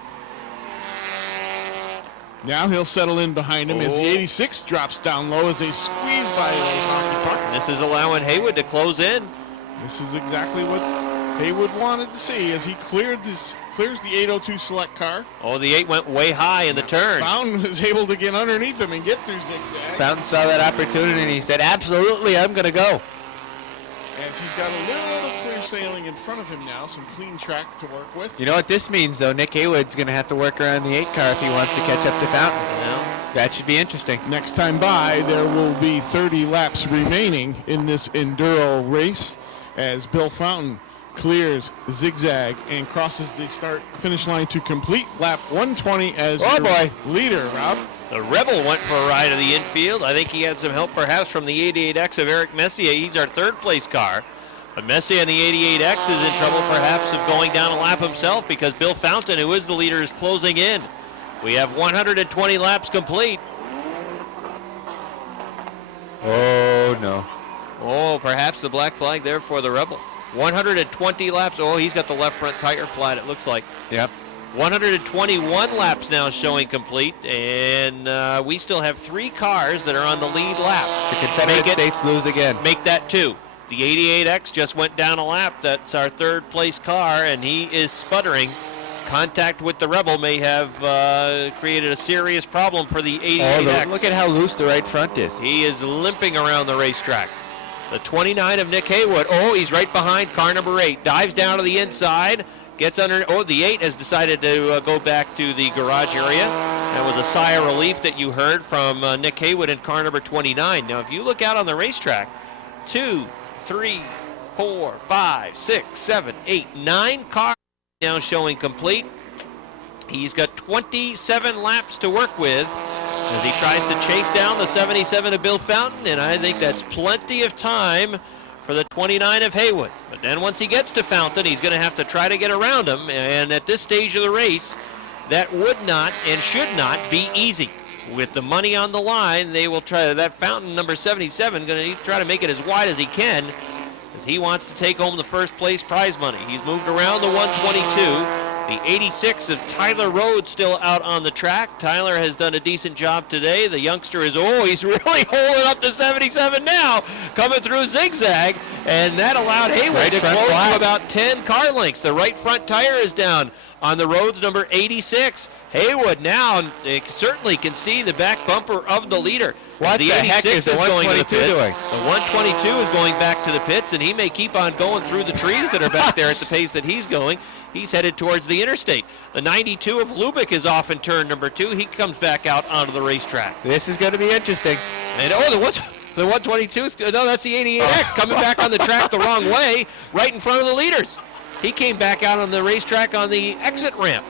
Now he'll settle in behind him as the 86 drops down low as they squeeze by those hockey pucks. This is allowing Haywood to close in. This is exactly what Haywood wanted to see as he clears the 802 Select car. Oh, the 8 went way high in the turn. Fountain was able to get underneath him and get through zigzag. Fountain saw that opportunity and he said, absolutely, I'm going to go. As he's got a little clear sailing in front of him now, some clean track to work with. You know what this means, though? Nick Haywood's going to have to work around the 8 car if he wants to catch up to Fountain. That should be interesting. Next time by, there will be 30 laps remaining in this Enduro race as Bill Fountain clears zigzag and crosses the start-finish line to complete lap 120 as leader, Rob. The Rebel went for a ride of the infield. I think he had some help perhaps from the 88X of Eric Messier. He's our third-place car. But Messier and the 88X is in trouble perhaps of going down a lap himself because Bill Fountain, who is the leader, is closing in. We have 120 laps complete. Oh, no. Oh, perhaps the black flag there for the Rebel. 120 laps. Oh, he's got the left front tire flat, it looks like. Yep. 121 laps now showing complete, and we still have 3 cars that are on the lead lap. The Confederate States lose again. Make that 2. The 88X just went down a lap. That's our third place car, and he is sputtering. Contact with the Rebel may have created a serious problem for the 88X. Oh, look at how loose the right front is. He is limping around the racetrack. The 29 of Nick Haywood. Oh, he's right behind car number 8. Dives down to the inside. Gets under. Oh, the 8 has decided to go back to the garage area. That was a sigh of relief that you heard from Nick Haywood in car number 29. Now, if you look out on the racetrack, 2, 3, 4, 5, 6, 7, 8, 9 cars now showing complete. He's got 27 laps to work with as he tries to chase down the 77 of Bill Fountain, and I think that's plenty of time for the 29 of Haywood. But then once he gets to Fountain, he's going to have to try to get around him, and at this stage of the race, that would not and should not be easy. With the money on the line, they will try. That Fountain number 77 going to try to make it as wide as he can, as he wants to take home the first place prize money. He's moved around the 122. The 86 of Tyler Rhodes still out on the track. Tyler has done a decent job today. The youngster is, he's really holding up to 77 now, coming through zigzag, and that allowed Haywood to close to about 10 car lengths. The right front tire is down on the Rhodes number 86. Haywood now certainly can see the back bumper of the leader. What the heck is the 122 doing? The 122 is going back to the pits, and he may keep on going through the trees that are back there at the pace that he's going. He's headed towards the interstate. The 92 of Lubick is off in turn number 2. He comes back out onto the racetrack. This is going to be interesting. And the 122 is, no, that's the 88X coming back on the track the wrong way, right in front of the leaders. He came back out on the racetrack on the exit ramp.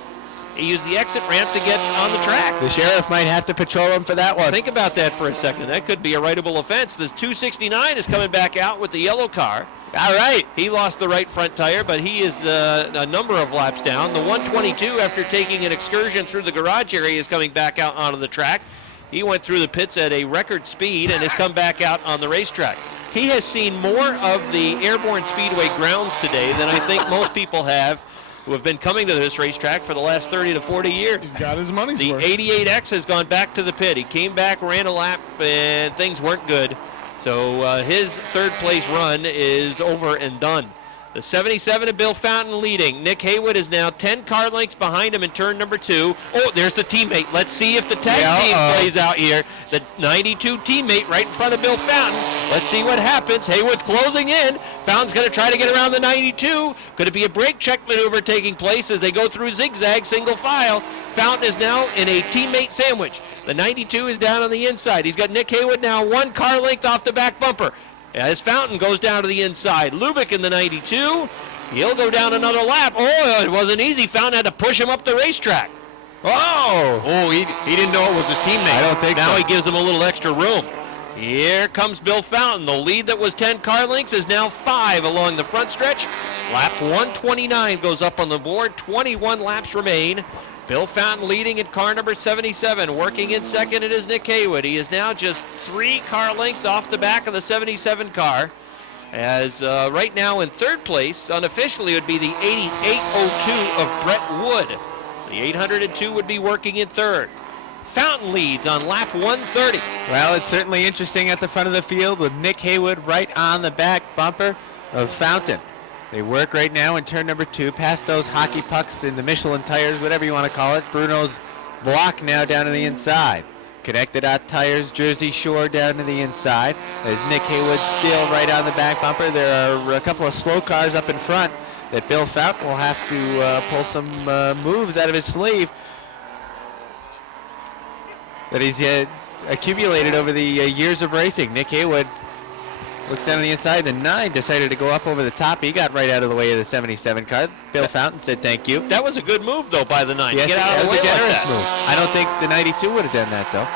He used the exit ramp to get on the track. The sheriff might have to patrol him for that one. Think about that for a second. That could be a writable offense. This 269 is coming back out with the yellow car. All right, he lost the right front tire, but he is a number of laps down. The 122, after taking an excursion through the garage area, is coming back out onto the track. He went through the pits at a record speed and has come back out on the racetrack. he has seen more of the Airborne Speedway grounds today than I think most people have who have been coming to this racetrack for the last 30 to 40 years. He's got his money's The worth. 88X has gone back to the pit. He came back, ran a lap, and things weren't good. So his third place run is over and done. The 77 of Bill Fountain leading. Nick Haywood is now 10 car lengths behind him in turn number 2. Oh, there's the teammate. Let's see if the tag team plays out here. The 92 teammate right in front of Bill Fountain. Let's see what happens. Haywood's closing in. Fountain's going to try to get around the 92. Could it be a brake check maneuver taking place as they go through zigzag single file? Fountain is now in a teammate sandwich. The 92 is down on the inside. He's got Nick Haywood now 1 car length off the back bumper. As Fountain goes down to the inside. Lubick in the 92. He'll go down another lap. Oh, it wasn't easy. Fountain had to push him up the racetrack. Oh, he didn't know it was his teammate. I don't think now so. He gives him a little extra room. Here comes Bill Fountain. The lead that was 10 car lengths is now 5 along the front stretch. Lap 129 goes up on the board. 21 laps remain. Bill Fountain leading in car number 77. Working in second, it is Nick Haywood. He is now just 3 car lengths off the back of the 77 car. As right now in third place, unofficially, would be the 8802 of Brett Wood. The 802 would be working in third. Fountain leads on lap 130. Well, it's certainly interesting at the front of the field with Nick Haywood right on the back bumper of Fountain. They work right now in turn number 2, past those hockey pucks in the Michelin tires, whatever you want to call it. Bruno's block now down to the inside. Connected out tires, Jersey Shore down to the inside. As Nick Haywood still right on the back bumper. There are a couple of slow cars up in front that Bill Fountain will have to pull some moves out of his sleeve that he's accumulated over the years of racing. Nick Haywood looks down on the inside. The 9 decided to go up over the top. He got right out of the way of the 77 car. Bill Fountain said thank you. That was a good move, though, by the 9. Yes, Get out of the way a generous like that. move. I don't think the 92 would have done that, though.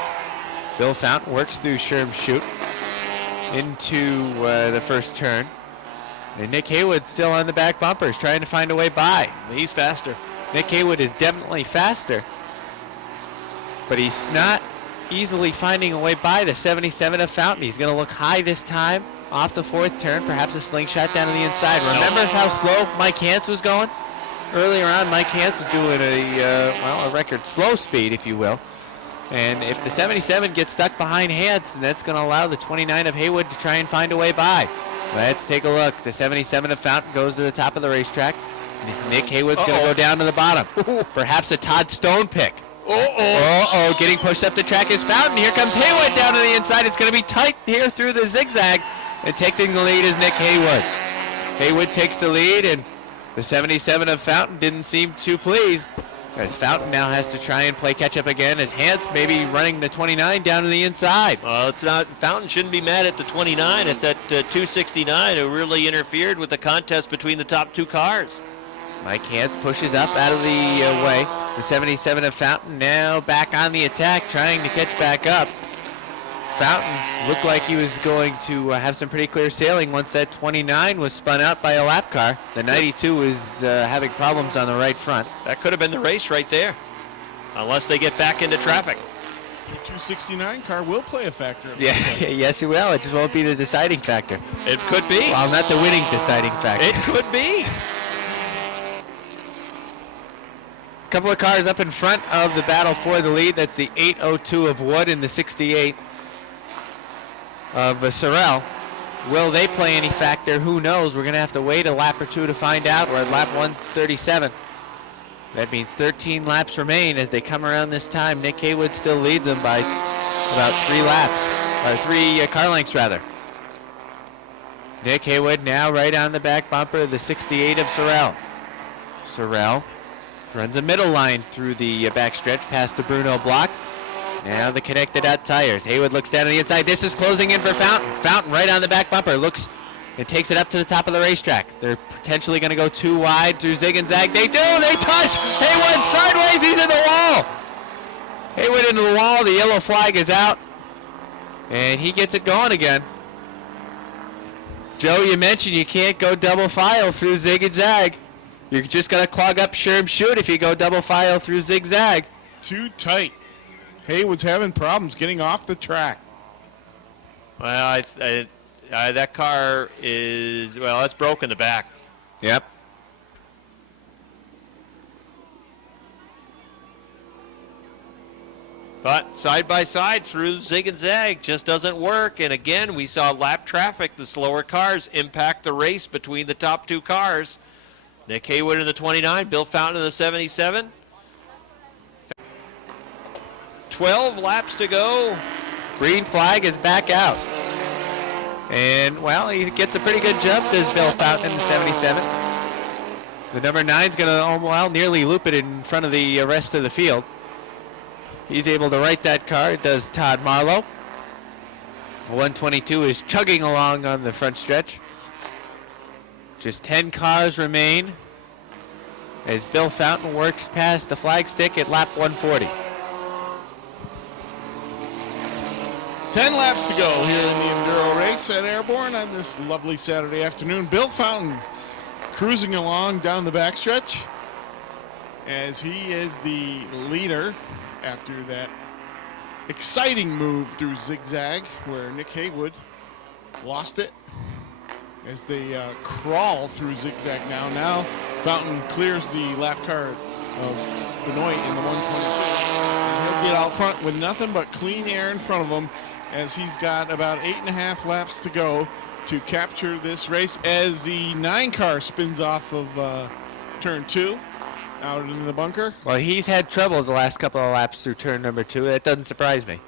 Bill Fountain works through Sherm Chute into the first turn. And Nick Haywood still on the back bumpers, trying to find a way by. He's faster. Nick Haywood is definitely faster, but he's not easily finding a way by the 77 of Fountain. He's going to look high this time off the 4th turn, perhaps a slingshot down on the inside. Remember how slow Mike Hance was going? Earlier on, Mike Hance was doing a record slow speed, if you will. And if the 77 gets stuck behind Hance, then that's going to allow the 29 of Haywood to try and find a way by. Let's take a look. The 77 of Fountain goes to the top of the racetrack. Nick Haywood's going to go down to the bottom. Perhaps a Todd Stone pick. Getting pushed up the track is Fountain. Here comes Haywood down to the inside. It's going to be tight here through the zigzag. And taking the lead is Nick Haywood. Haywood takes the lead, and the 77 of Fountain didn't seem too pleased, as Fountain now has to try and play catch-up again, as Hance maybe running the 29 down to the inside. It's not. Fountain shouldn't be mad at the 29. It's at 269 who really interfered with the contest between the top 2 cars. Mike Hance pushes up out of the way. The 77 of Fountain now back on the attack, trying to catch back up. Fountain looked like he was going to have some pretty clear sailing once that 29 was spun out by a lap car. The 92 was having problems on the right front. That could have been the race right there, unless they get back into traffic. The 269 car will play a factor. Yeah, yes it will. It just won't be the deciding factor. It could be. Well, not the winning deciding factor. It could be. A couple of cars up in front of the battle for the lead. That's the 802 of Wood and the 68 of Sorrell. Will they play any factor? Who knows? We're going to have to wait a lap or 2 to find out. We're at lap 137. That means 13 laps remain as they come around this time. Nick Haywood still leads them by about 3 laps, or 3 car lengths rather. Nick Haywood now right on the back bumper of the 68 of Sorrell. Sorrell runs a middle line through the backstretch past the Bruno block. Now the connected out tires. Haywood looks down on the inside. This is closing in for Fountain. Fountain right on the back bumper. Looks and takes it up to the top of the racetrack. They're potentially going to go too wide through zig and zag. They do. They touch. Haywood sideways. He's in the wall. Haywood into the wall. The yellow flag is out. And he gets it going again. Joe, you mentioned you can't go double file through zig and zag. You're just going to clog up Sherm Chute if you go double file through zigzag. Too tight. Haywood's having problems getting off the track. Well, That car is, well, it's broken the back. Yep. But side by side through zig and zag just doesn't work. And again, we saw lap traffic, the slower cars, impact the race between the top two cars. Nick Haywood in the 29, Bill Fountain in the 77. 12 laps to go. Green flag is back out. And, well, he gets a pretty good jump, does Bill Fountain in the 77. The number 9's going to, well, nearly loop it in front of the rest of the field. He's able to right that car, does Todd Marlowe. 122 is chugging along on the front stretch. Just 10 cars remain as Bill Fountain works past the flag stick at lap 140. 10 laps to go here in the Enduro race at Airborne on this lovely Saturday afternoon. Bill Fountain cruising along down the backstretch as he is the leader after that exciting move through zigzag where Nick Haywood lost it as they crawl through zigzag now. Now Fountain clears the lap car of Benoit in the 122. He'll get out front with nothing but clean air in front of him as he's got about 8.5 laps to go to capture this race as the 9 car spins off of turn 2 out into the bunker. Well, he's had trouble the last couple of laps through turn number 2. That doesn't surprise me.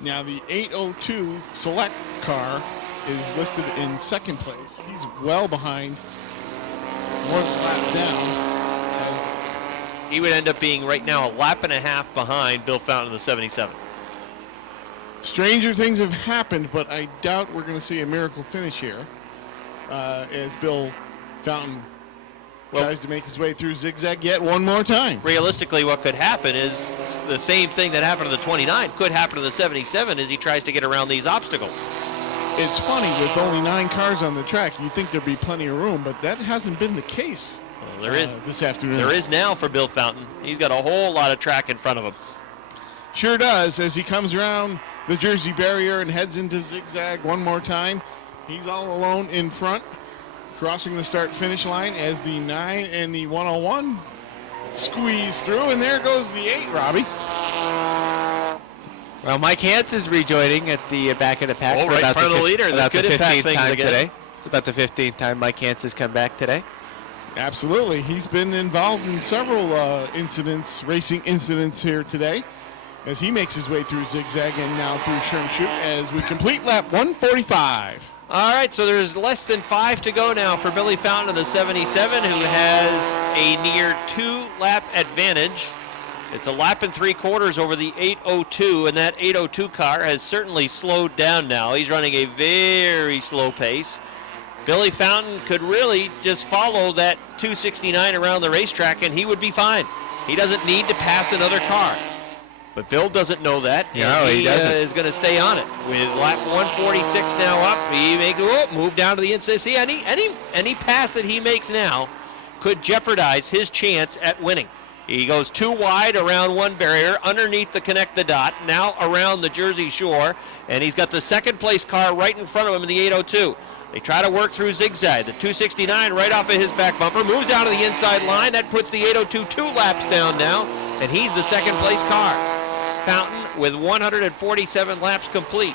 Now the 802 select car is listed in second place. He's well behind, more than a lap down. As He would end up being right now a lap and a half behind Bill Fountain in the 77. stranger things have happened, but I doubt we're going to see a miracle finish here as Bill Fountain tries to make his way through zigzag yet one more time. Realistically, what could happen is the same thing that happened to the 29 could happen to the 77 as he tries to get around these obstacles. It's funny, with only 9 cars on the track, you'd think there'd be plenty of room, but that hasn't been the case this afternoon. There is now for Bill Fountain. He's got a whole lot of track in front of him. Sure does, as he comes around the Jersey barrier and heads into zigzag one more time. He's all alone in front, crossing the start-finish line as the 9 and the 101 squeeze through, and there goes the 8, Robbie. Well, Mike Hance is rejoining at the back of the pack. Right in front of the leader. That's good impact things again. Today. It's about the 15th time Mike Hance has come back today. Absolutely. He's been involved in several racing incidents here today as he makes his way through zigzag and now through Sherm-Shoot as we complete lap 145. All right, so there's less than 5 to go now for Billy Fountain of the 77, who has a near 2-lap advantage. It's a lap and 3/4 over the 802, and that 802 car has certainly slowed down now. He's running a very slow pace. Billy Fountain could really just follow that 269 around the racetrack, and he would be fine. He doesn't need to pass another car. But Bill doesn't know that. No, he doesn't. Is going to stay on it. With lap 146 now up, he makes move down to the inside. See, any pass that he makes now could jeopardize his chance at winning. He goes too wide around one barrier, underneath the connect the dot, now around the Jersey Shore, and he's got the second place car right in front of him in the 802. They try to work through zigzag. The 269 right off of his back bumper, moves down to the inside line. That puts the 802 2 laps down now, and he's the second place car. Fountain with 147 laps complete.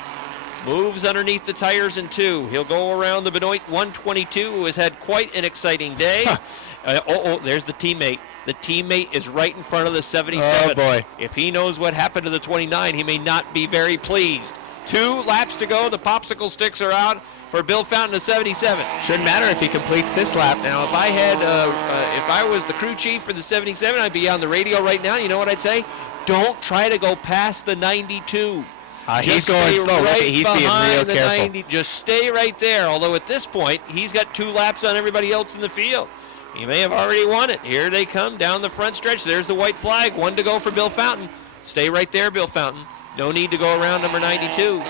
Moves underneath the tires in 2. He'll go around the Benoit 122, who has had quite an exciting day. There's the teammate. The teammate is right in front of the 77. Oh, boy. If he knows what happened to the 29, he may not be very pleased. 2 laps to go. The popsicle sticks are out for Bill Fountain of 77. Shouldn't matter if he completes this lap. Now, if I was the crew chief for the 77, I'd be on the radio right now. You know what I'd say? Don't try to go past the 92. He's going slow. Right he's being real careful. 90. Just stay right there. Although at this point, he's got 2 laps on everybody else in the field. He may have already won it. Here they come down the front stretch. There's the white flag. 1 to go for Bill Fountain. Stay right there, Bill Fountain. No need to go around number 92.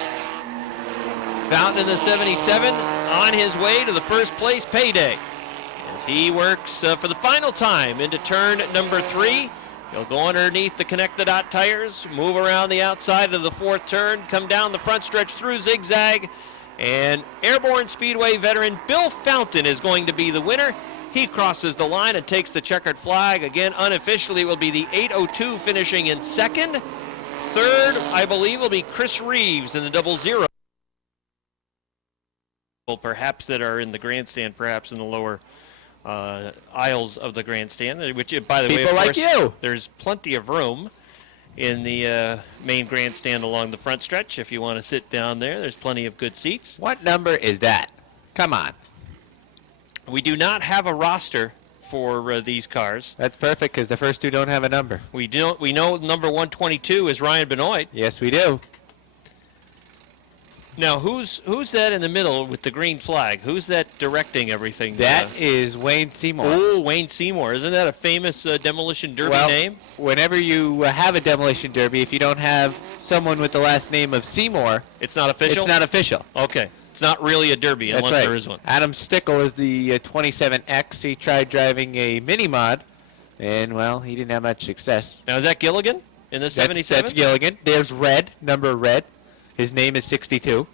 Fountain in the 77 on his way to the first place payday as he works for the final time into turn number 3. He'll go underneath the connect the dot tires, move around the outside of the 4th turn, come down the front stretch through zigzag, And Airborne Speedway veteran Bill Fountain is going to be the winner. He crosses the line and takes the checkered flag. Again, unofficially, it will be the 802 finishing in second. Third, I believe, will be Chris Reeves in the 00. Perhaps that are in the grandstand, perhaps in the lower aisles of the grandstand, which, by the way, of course, there's plenty of room in the main grandstand along the front stretch. If you want to sit down there, there's plenty of good seats. What number is that? Come on. We do not have a roster for these cars. That's perfect because the first two don't have a number. We don't. We know number 122 is Ryan Benoit. Yes, we do. Now, who's that in the middle with the green flag? Who's that directing everything? That is Wayne Seymour. Oh, Wayne Seymour. Isn't that a famous demolition derby name? Whenever you have a demolition derby, if you don't have someone with the last name of Seymour, it's not official? It's not official. Okay. It's not really a derby unless there is one. Adam Stickle is the 27X. He tried driving a mini mod, and, well, he didn't have much success. Now, is that Gilligan in the 77? That's Gilligan. There's Red, number Red. His name is 62.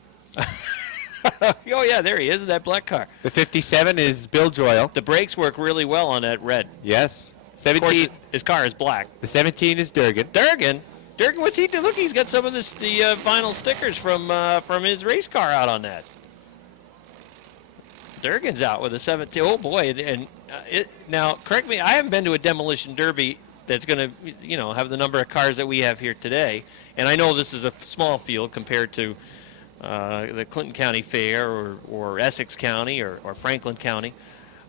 Oh, yeah, there he is in that black car. The 57 is Bill Joyle. The brakes work really well on that red. Yes. 17. Of course, his car is black. The 17 is Durgan. Durgan? What's he do? Look, he's got some of the vinyl stickers from his race car out on that. Durgan's out with a 17. Oh, boy. Now, correct me, I haven't been to a demolition derby that's going to, have the number of cars that we have here today. And I know this is a small field compared to the Clinton County Fair or Essex County or Franklin County.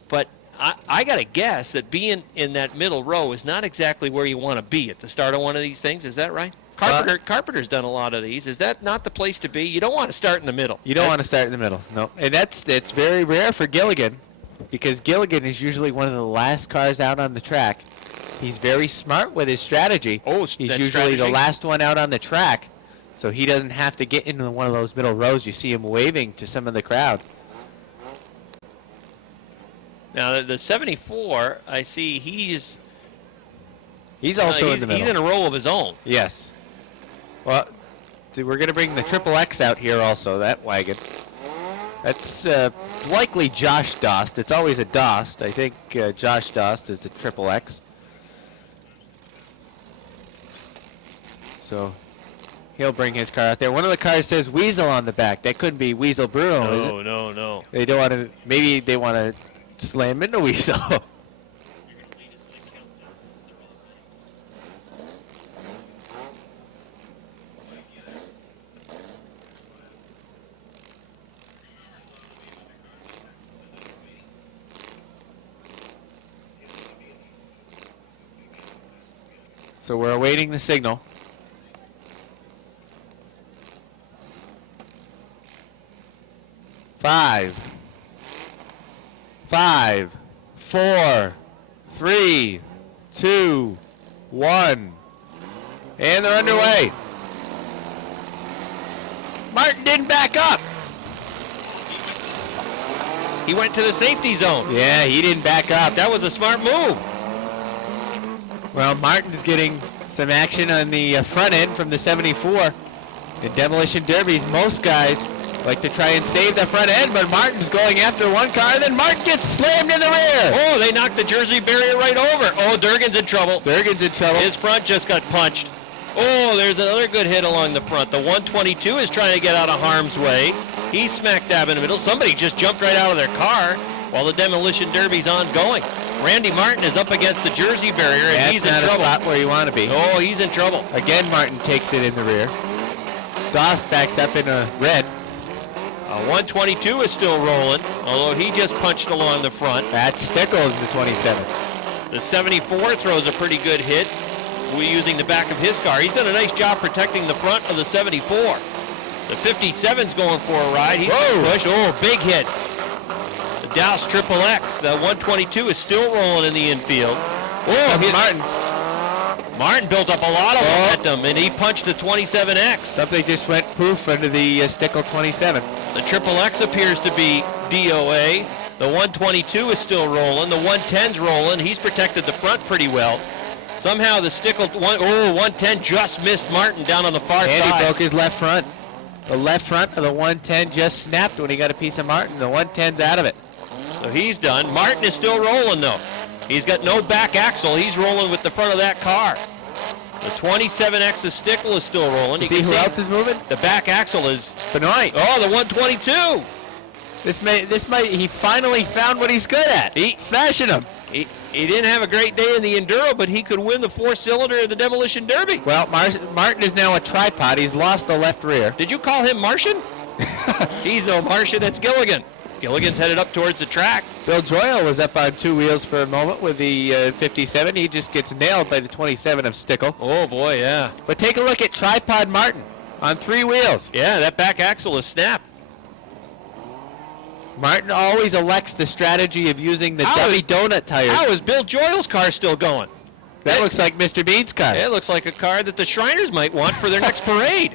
But I got to guess that being in that middle row is not exactly where you want to be at the start of one of these things. Is that right? Carpenter's done a lot of these. Is that not the place to be? You don't want to start in the middle. You don't want to start in the middle, no. And that's very rare for Gilligan because Gilligan is usually one of the last cars out on the track. He's very smart with his strategy. Oh, he's usually the last one out on the track, so he doesn't have to get into one of those middle rows. You see him waving to some of the crowd. Now, the 74, I see he's also in the middle. He's in a row of his own. Yes. Well, we're going to bring the Triple X out here also, that wagon. That's likely Josh Dost. It's always a Dost. I think Josh Dost is the Triple X. So he'll bring his car out there. One of the cars says Weasel on the back. That couldn't be Weasel Bruno, is it? No. They don't want to. Maybe they want to slam into Weasel. So we're awaiting the signal. Five, 4, 3, 2, 1. And they're underway. Martin didn't back up. He went to the safety zone. Yeah, he didn't back up. That was a smart move. Well, Martin's getting some action on the front end from the 74. In demolition derbies, most guys like to try and save the front end, but Martin's going after one car, and then Martin gets slammed in the rear. Oh, they knocked the Jersey barrier right over. Oh, Durgan's in trouble. His front just got punched. Oh, there's another good hit along the front. The 122 is trying to get out of harm's way. He's smack dab in the middle. Somebody just jumped right out of their car while the demolition derby's ongoing. Randy Martin is up against the Jersey barrier, and he's in trouble. That's not a spot where you want to be. Oh, he's in trouble. Again, Martin takes it in the rear. Dost backs up in a red. 122 is still rolling, although he just punched along the front. That's Stickle in the 27. The 74 throws a pretty good hit. We're using the back of his car. He's done a nice job protecting the front of the 74. The 57's going for a ride. He's pushed. Oh, big hit. The Douse Triple X. The 122 is still rolling in the infield. Martin built up a lot of momentum, and he punched the 27X. Something just went poof under the Stickle 27. The Triple X appears to be DOA. The 122 is still rolling. The 110's rolling. He's protected the front pretty well. Somehow the Stickle 110 just missed Martin down on the far side. And he broke his left front. The left front of the 110 just snapped when he got a piece of Martin. The 110's out of it. So he's done. Martin is still rolling, though. He's got no back axle. He's rolling with the front of that car. The 27X's stickle is still rolling. You see who else is moving? The back axle is Benoit. Oh, the 122. He finally found what he's good at. Smashing him. He didn't have a great day in the Enduro, but he could win the 4-cylinder of the Demolition Derby. Well, Martin is now a tripod. He's lost the left rear. Did you call him Martian? He's no Martian. That's Gilligan. Gilligan's headed up towards the track. Bill Joyle was up on 2 wheels for a moment with the 57. He just gets nailed by the 27 of Stickle. Oh, boy, yeah. But take a look at tripod Martin on 3 wheels. Yeah, that back axle is snapped. Martin always elects the strategy of using the dummy donut tires. How is Bill Joyle's car still going? That looks like Mr. Bean's car. It looks like a car that the Shriners might want for their next parade.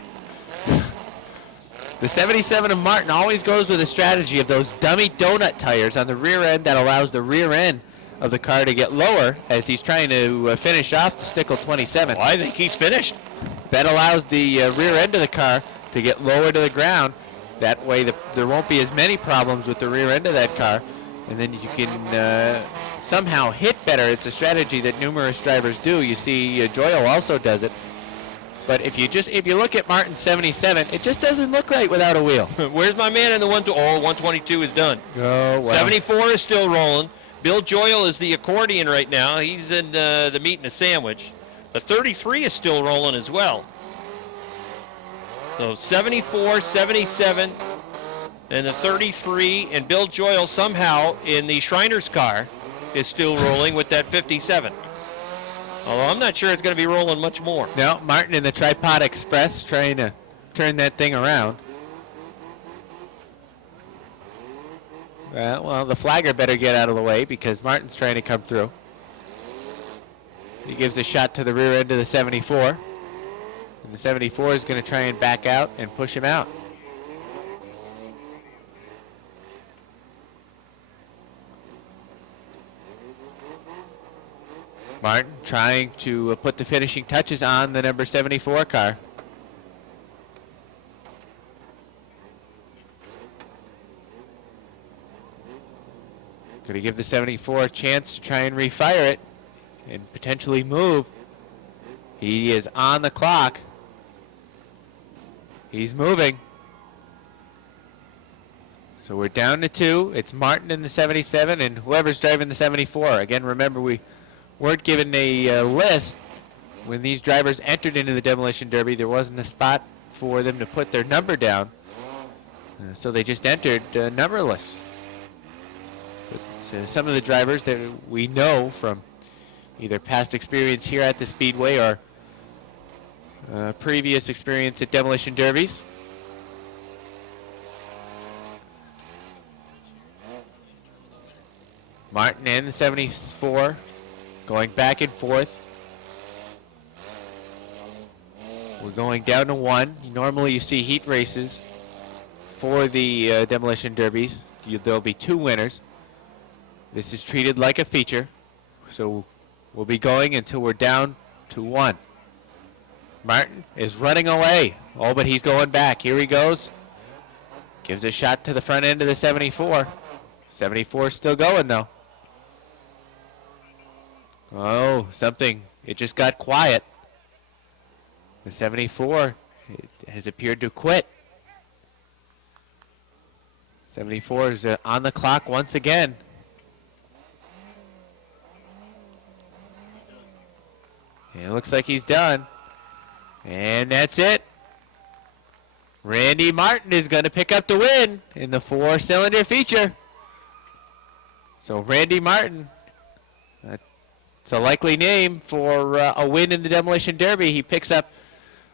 The 77 of Martin always goes with a strategy of those dummy donut tires on the rear end that allows the rear end of the car to get lower as he's trying to finish off the Stickle 27. Well, I think he's finished. That allows the rear end of the car to get lower to the ground. That way there won't be as many problems with the rear end of that car, and then you can somehow hit better. It's a strategy that numerous drivers do. You see Joyle also does it. But if you look at Martin's 77, it just doesn't look right without a wheel. Where's my man in the 122 is done. Oh, well. 74 is still rolling. Bill Joyle is the accordion right now. He's in the meat and a sandwich. The 33 is still rolling as well. So 74, 77, and the 33, and Bill Joyle somehow in the Shriners car is still rolling with that 57. Although I'm not sure it's going to be rolling much more. No, Martin in the Tripod Express trying to turn that thing around. Well, the flagger better get out of the way because Martin's trying to come through. He gives a shot to the rear end of the 74. And the 74 is going to try and back out and push him out. Martin trying to put the finishing touches on the number 74 car. Going to give the 74 a chance to try and refire it and potentially move. He is on the clock. He's moving. So we're down to 2. It's Martin in the 77 and whoever's driving the 74. Again, remember we weren't given a list when these drivers entered into the Demolition Derby. There wasn't a spot for them to put their number down. So they just entered numberless. But, some of the drivers that we know from either past experience here at the Speedway or previous experience at Demolition Derbies. Martin and the 74 going back and forth. We're going down to 1. Normally you see heat races for the Demolition Derbies. There'll be 2 winners. This is treated like a feature. So we'll be going until we're down to 1. Martin is running away. Oh, but he's going back. Here he goes. Gives a shot to the front end of the 74. 74 is still going, though. Oh, something. It just got quiet. The 74 has appeared to quit. 74 is on the clock once again. It looks like he's done. And that's it. Randy Martin is going to pick up the win in the 4-cylinder feature. So Randy Martin, it's a likely name for a win in the Demolition Derby. He picks up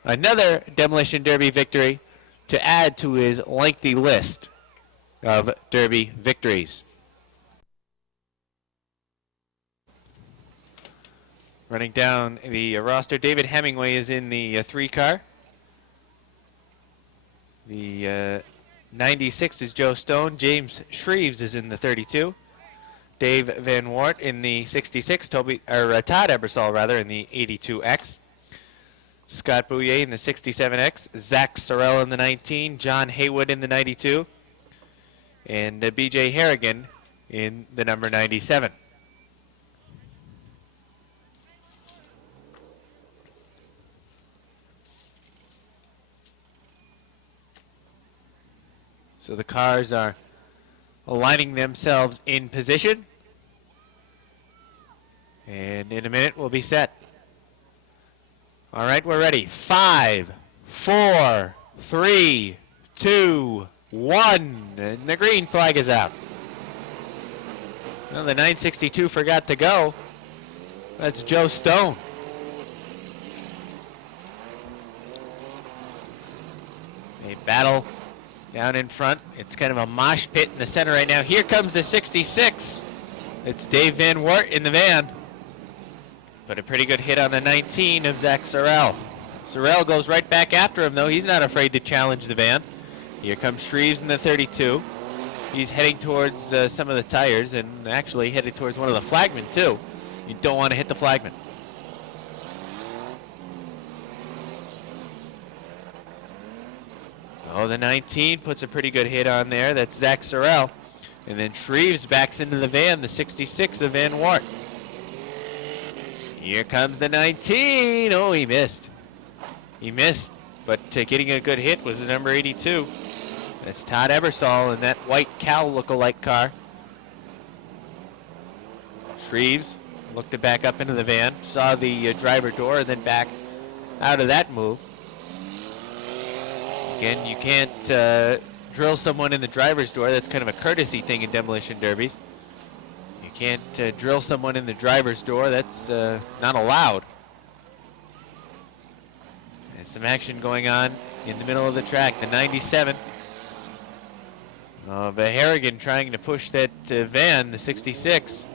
another Demolition Derby victory to add to his lengthy list of Derby victories. Running down the roster, David Hemingway is in the 3 car. The 96 is Joe Stone. James Shreves is in the 32. Dave Van Wart in the 66. Todd Ebersol, in the 82X. Scott Bouye in the 67X, Zach Sorrell in the 19, John Haywood in the 92, and BJ Harrigan in the number 97. So the cars are aligning themselves in position. And in a minute, we'll be set. All right, we're ready. 5, 4, 3, 2, 1. And the green flag is out. Well, the 962 forgot to go. That's Joe Stone. A battle down in front. It's kind of a mosh pit in the center right now. Here comes the 66. It's Dave Van Wart in the van. But a pretty good hit on the 19 of Zach Sorrell. Sorrell goes right back after him, though. He's not afraid to challenge the van. Here comes Shreves in the 32. He's heading towards some of the tires and actually headed towards one of the flagmen, too. You don't want to hit the flagman. Oh, the 19 puts a pretty good hit on there. That's Zach Sorrell. And then Shreves backs into the van, the 66 of Van Wart. Here comes the 19. Oh, he missed. He missed, but getting a good hit was the number 82. That's Todd Ebersol in that white cow look-alike car. Shreves looked to back up into the van, saw the driver door, and then back out of that move. Again, you can't drill someone in the driver's door. That's kind of a courtesy thing in demolition derbies. You can't drill someone in the driver's door. That's not allowed. There's some action going on in the middle of the track. The 97 of Harrigan trying to push that van, the 66.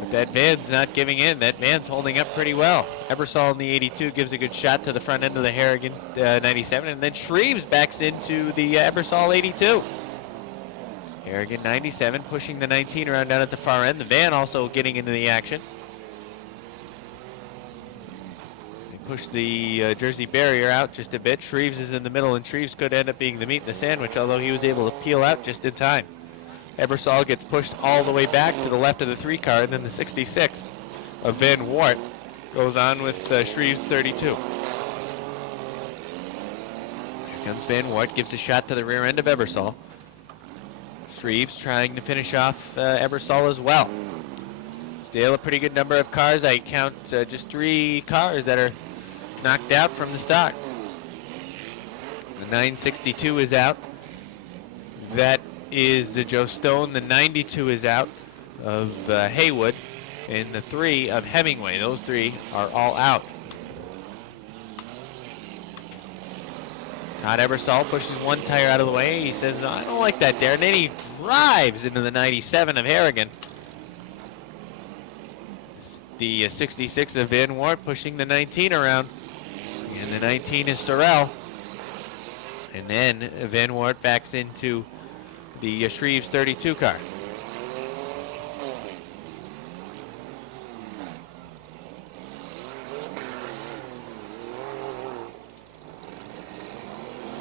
But that van's not giving in. That van's holding up pretty well. Ebersol in the 82 gives a good shot to the front end of the Harrigan 97, and then Shreves backs into the Ebersol 82. Harrigan 97 pushing the 19 around down at the far end. The van also getting into the action. They push the Jersey barrier out just a bit. Shreves is in the middle, and Shreves could end up being the meat in the sandwich, although he was able to peel out just in time. Ebersol gets pushed all the way back to the left of the 3 car, and then the 66 of Van Wart goes on with Shreves 32. Here comes Van Wart, gives a shot to the rear end of Ebersol. Shreves trying to finish off Ebersol as well. Still a pretty good number of cars. I count just 3 cars that are knocked out from the start. The 962 is out. That is Joe Stone. The 92 is out of Haywood, and the 3 of Hemingway. Those 3 are all out. Todd Ebersol pushes one tire out of the way. He says, "No, I don't like that there." And then he drives into the 97 of Harrigan. The 66 of Van Wart pushing the 19 around. And the 19 is Sorrell. And then Van Wart backs into the Shreves 32 car.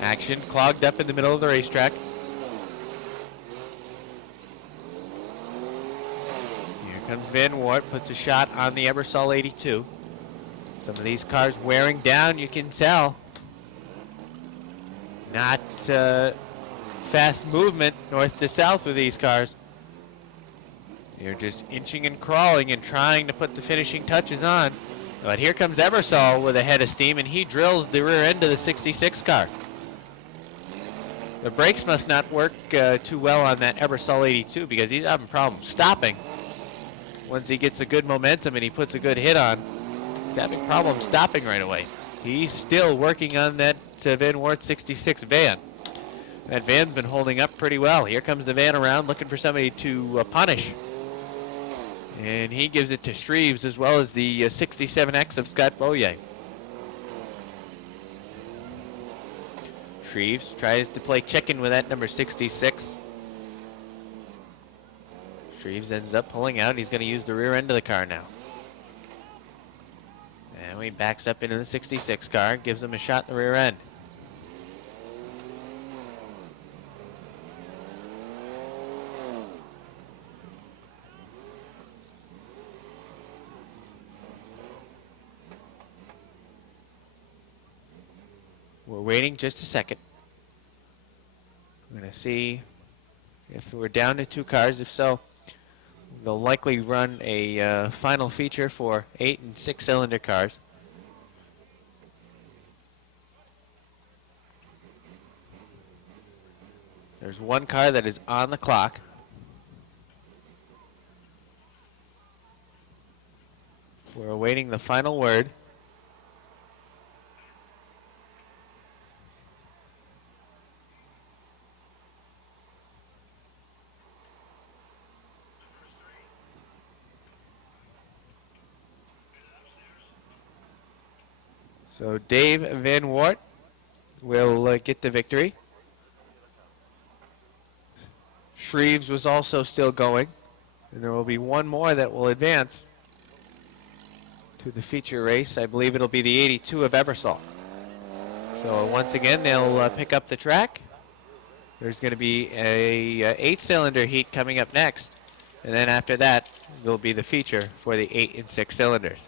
Action clogged up in the middle of the racetrack. Here comes Van Wart, puts a shot on the Ebersol 82. Some of these cars wearing down, you can tell. Not fast movement north to south with these cars. They're just inching and crawling and trying to put the finishing touches on. But here comes Ebersol with a head of steam, and he drills the rear end of the 66 car. The brakes must not work too well on that Ebersol 82 because he's having problems stopping. Once he gets a good momentum and he puts a good hit on, he's having problems stopping right away. He's still working on that Van Wart 66 van. That van's been holding up pretty well. Here comes the van around looking for somebody to punish. And he gives it to Shreves as well as the 67X of Scott Bouye. Shreves tries to play chicken with that number 66. Shreves ends up pulling out. He's going to use the rear end of the car now. And Now he backs up into the 66 car, gives him a shot in the rear end. We're waiting just a second. We're going to see if we're down to 2 cars. If so, they'll likely run a final feature for 8 and 6 cylinder cars. There's 1 car that is on the clock. We're awaiting the final word. So Dave Van Wart will get the victory. Shreves was also still going. And there will be 1 more that will advance to the feature race. I believe it'll be the 82 of Ebersol. So once again, they'll pick up the track. There's going to be a 8-cylinder heat coming up next. And then after that, there'll be the feature for the 8 and 6 cylinders.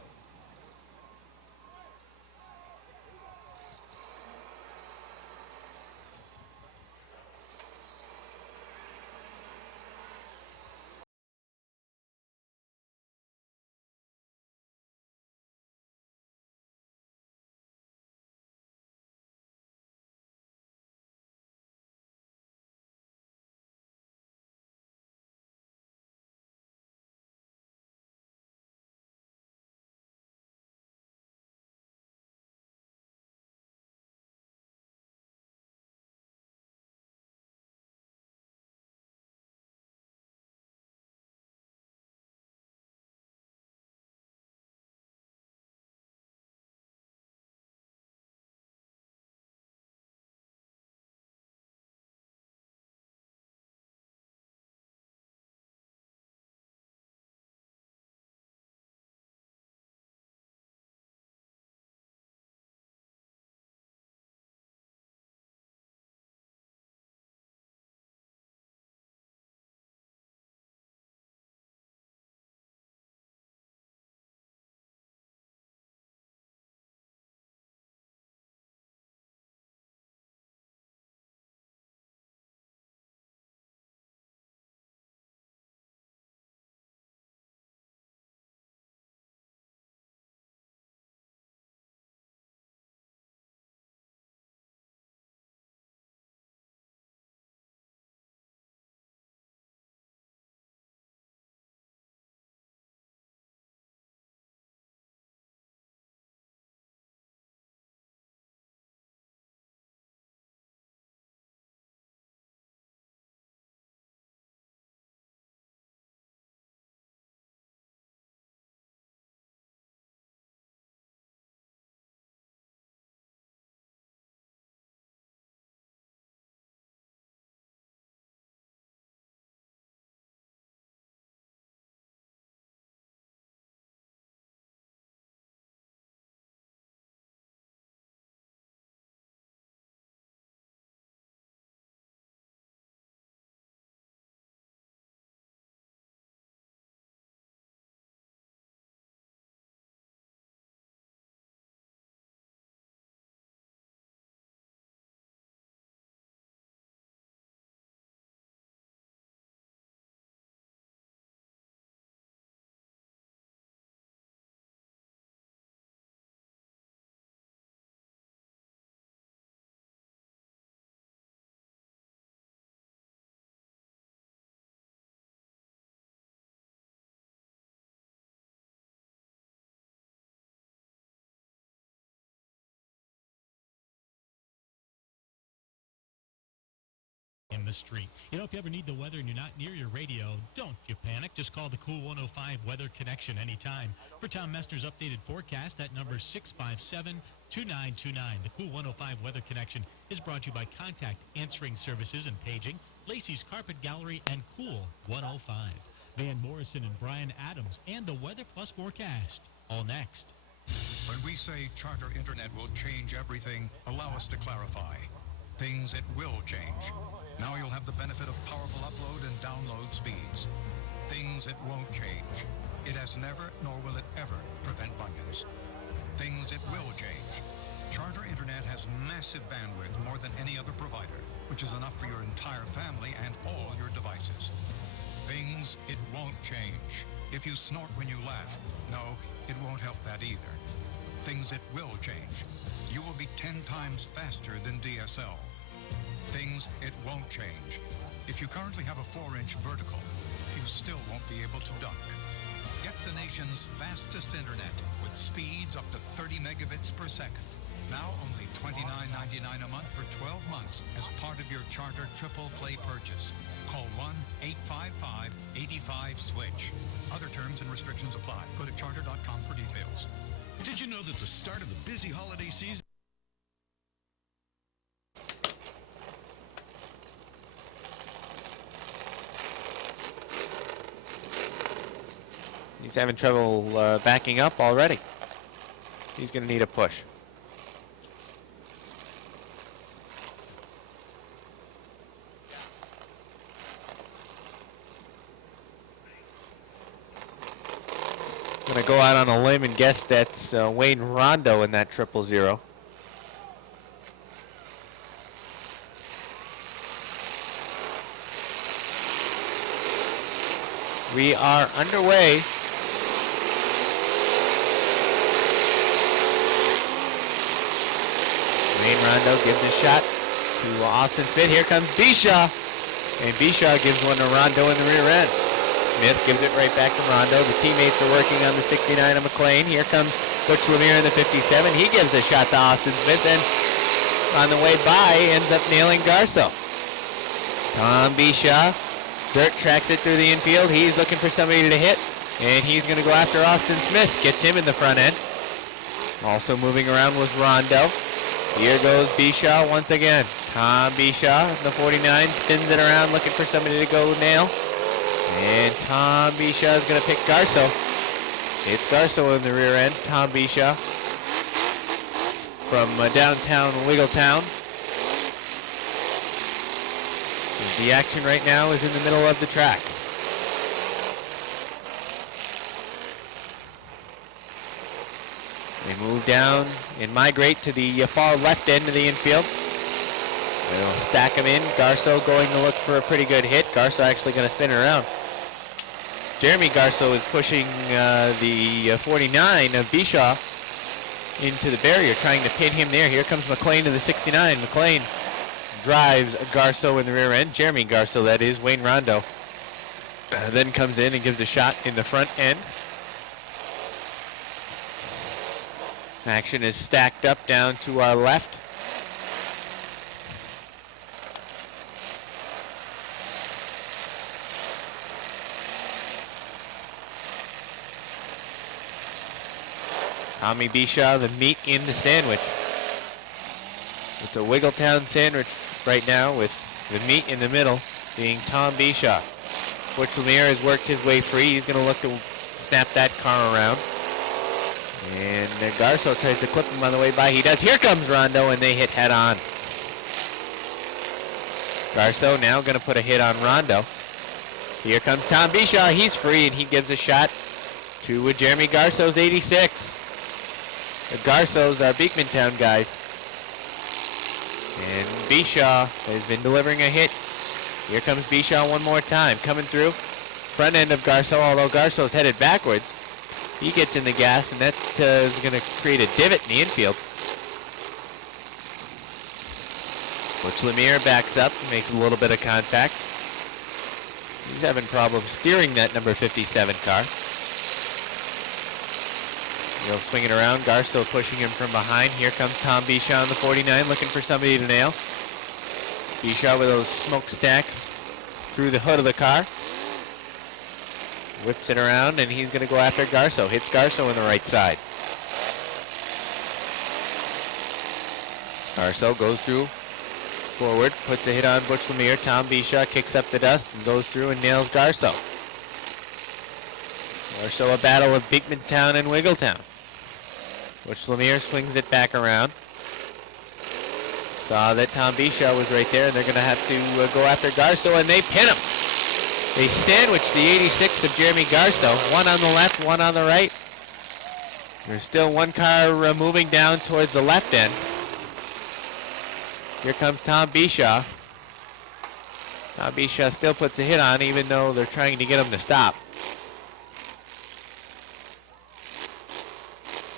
In the street. You know, if you ever need the weather and you're not near your radio, don't you panic. Just call the Cool 105 Weather Connection anytime. For Tom Messner's updated forecast, that number is 657-2929. The Cool 105 Weather Connection is brought to you by Contact Answering Services and Paging, Lacey's Carpet Gallery, and Cool 105. Van Morrison and Brian Adams and the Weather Plus forecast. All next. When we say Charter Internet will change everything, allow us to clarify. Things it will change. Now you'll have the benefit of powerful upload and download speeds. Things it won't change. It has never, nor will it ever, prevent bunions. Things it will change. Charter Internet has massive bandwidth, more than any other provider, which is enough for your entire family and all your devices. Things it won't change. If you snort when you laugh, no, it won't help that either. Things it will change. You will be 10 times faster than DSL. Things it won't change. If you currently have a 4-inch vertical, you still won't be able to dunk. Get the nation's fastest internet with speeds up to 30 megabits per second. Now only $29.99 a month for 12 months as part of your Charter Triple Play purchase. Call 1-855-85-SWITCH. Other terms and restrictions apply. Go to charter.com for details. Did you know that the start of the busy holiday season... He's having trouble backing up already. He's going to need a push. I'm going to go out on a limb and guess that's Wayne Rondo in that 000. We are underway. Wayne Rondo gives a shot to Austin Smith. Here comes Bishaw. And Bishaw gives one to Rondo in the rear end. Smith gives it right back to Rondo. The teammates are working on the 69 of McLean. Here comes Butch Lemire in the 57. He gives a shot to Austin Smith, and on the way by ends up nailing Garso. Tom Bishaw dirt tracks it through the infield. He's looking for somebody to hit, and he's going to go after Austin Smith. Gets him in the front end. Also moving around was Rondo. Here goes Bishaw once again. Tom Bishaw, the 49, spins it around looking for somebody to go nail. And Tom Bishaw is going to pick Garso. It's Garso in the rear end. Tom Bishaw from downtown Wiggletown. The action right now is in the middle of the track. They move down and migrate to the far left end of the infield. They'll stack them in. Garso going to look for a pretty good hit. Garso actually going to spin around. Jeremy Garso is pushing the 49 of Bishaw into the barrier, trying to pin him there. Here comes McLean to the 69. McLean drives Garso in the rear end. Jeremy Garso, that is, Wayne Rondo. Then comes in and gives a shot in the front end. Action is stacked up down to our left. Tommy Bishaw, the meat in the sandwich. It's a Wiggletown sandwich right now with the meat in the middle being Tom Bishaw. Butch Lemire has worked his way free. He's going to look to snap that car around. And Garso tries to clip him on the way by. He does. Here comes Rondo, and they hit head on. Garso now going to put a hit on Rondo. Here comes Tom Bishaw. He's free, and he gives a shot to Jeremy Garso's 86. The Garsos are Beekmantown guys. And Bishaw has been delivering a hit. Here comes Bishaw one more time. Coming through. Front end of Garso, although Garso's headed backwards. He gets in the gas, and that is going to create a divot in the infield. Butch Lemire backs up, makes a little bit of contact. He's having problems steering that number 57 car. He'll swing it around. Garso pushing him from behind. Here comes Tom Bishaw on the 49, looking for somebody to nail. Bishaw with those smokestacks through the hood of the car. Whips it around, and he's going to go after Garso. Hits Garso on the right side. Garso goes through forward, puts a hit on Butch Lemire. Tom Bishaw kicks up the dust and goes through and nails Garso. Garso, a battle of Beekmantown and Wiggletown. Butch Lemire swings it back around. Saw that Tom Bishaw was right there, and they're going to have to go after Garceau, and they pin him. They sandwich the 86 of Jeremy Garceau. One on the left, one on the right. There's still one car moving down towards the left end. Here comes Tom Bishaw. Tom Bishaw still puts a hit on, even though they're trying to get him to stop.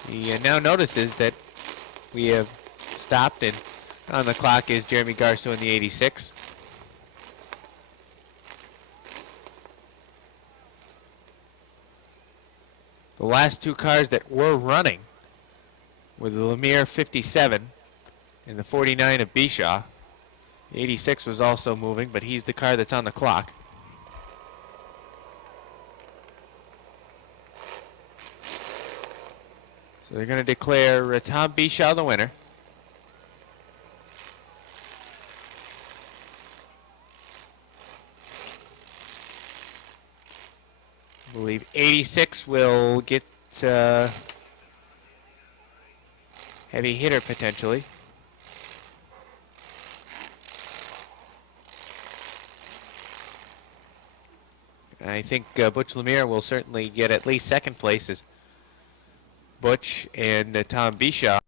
He now notices that we have stopped, and on the clock is Jeremy Garceau in the 86. The last two cars that were running were the Lemire 57 and the 49 of Bishaw. The 86 was also moving, but he's the car that's on the clock. So they're going to declare Tom Bishaw the winner. I believe 86 will get heavy hitter potentially. I think Butch Lemire will certainly get at least second place as Butch and Tom Bishaw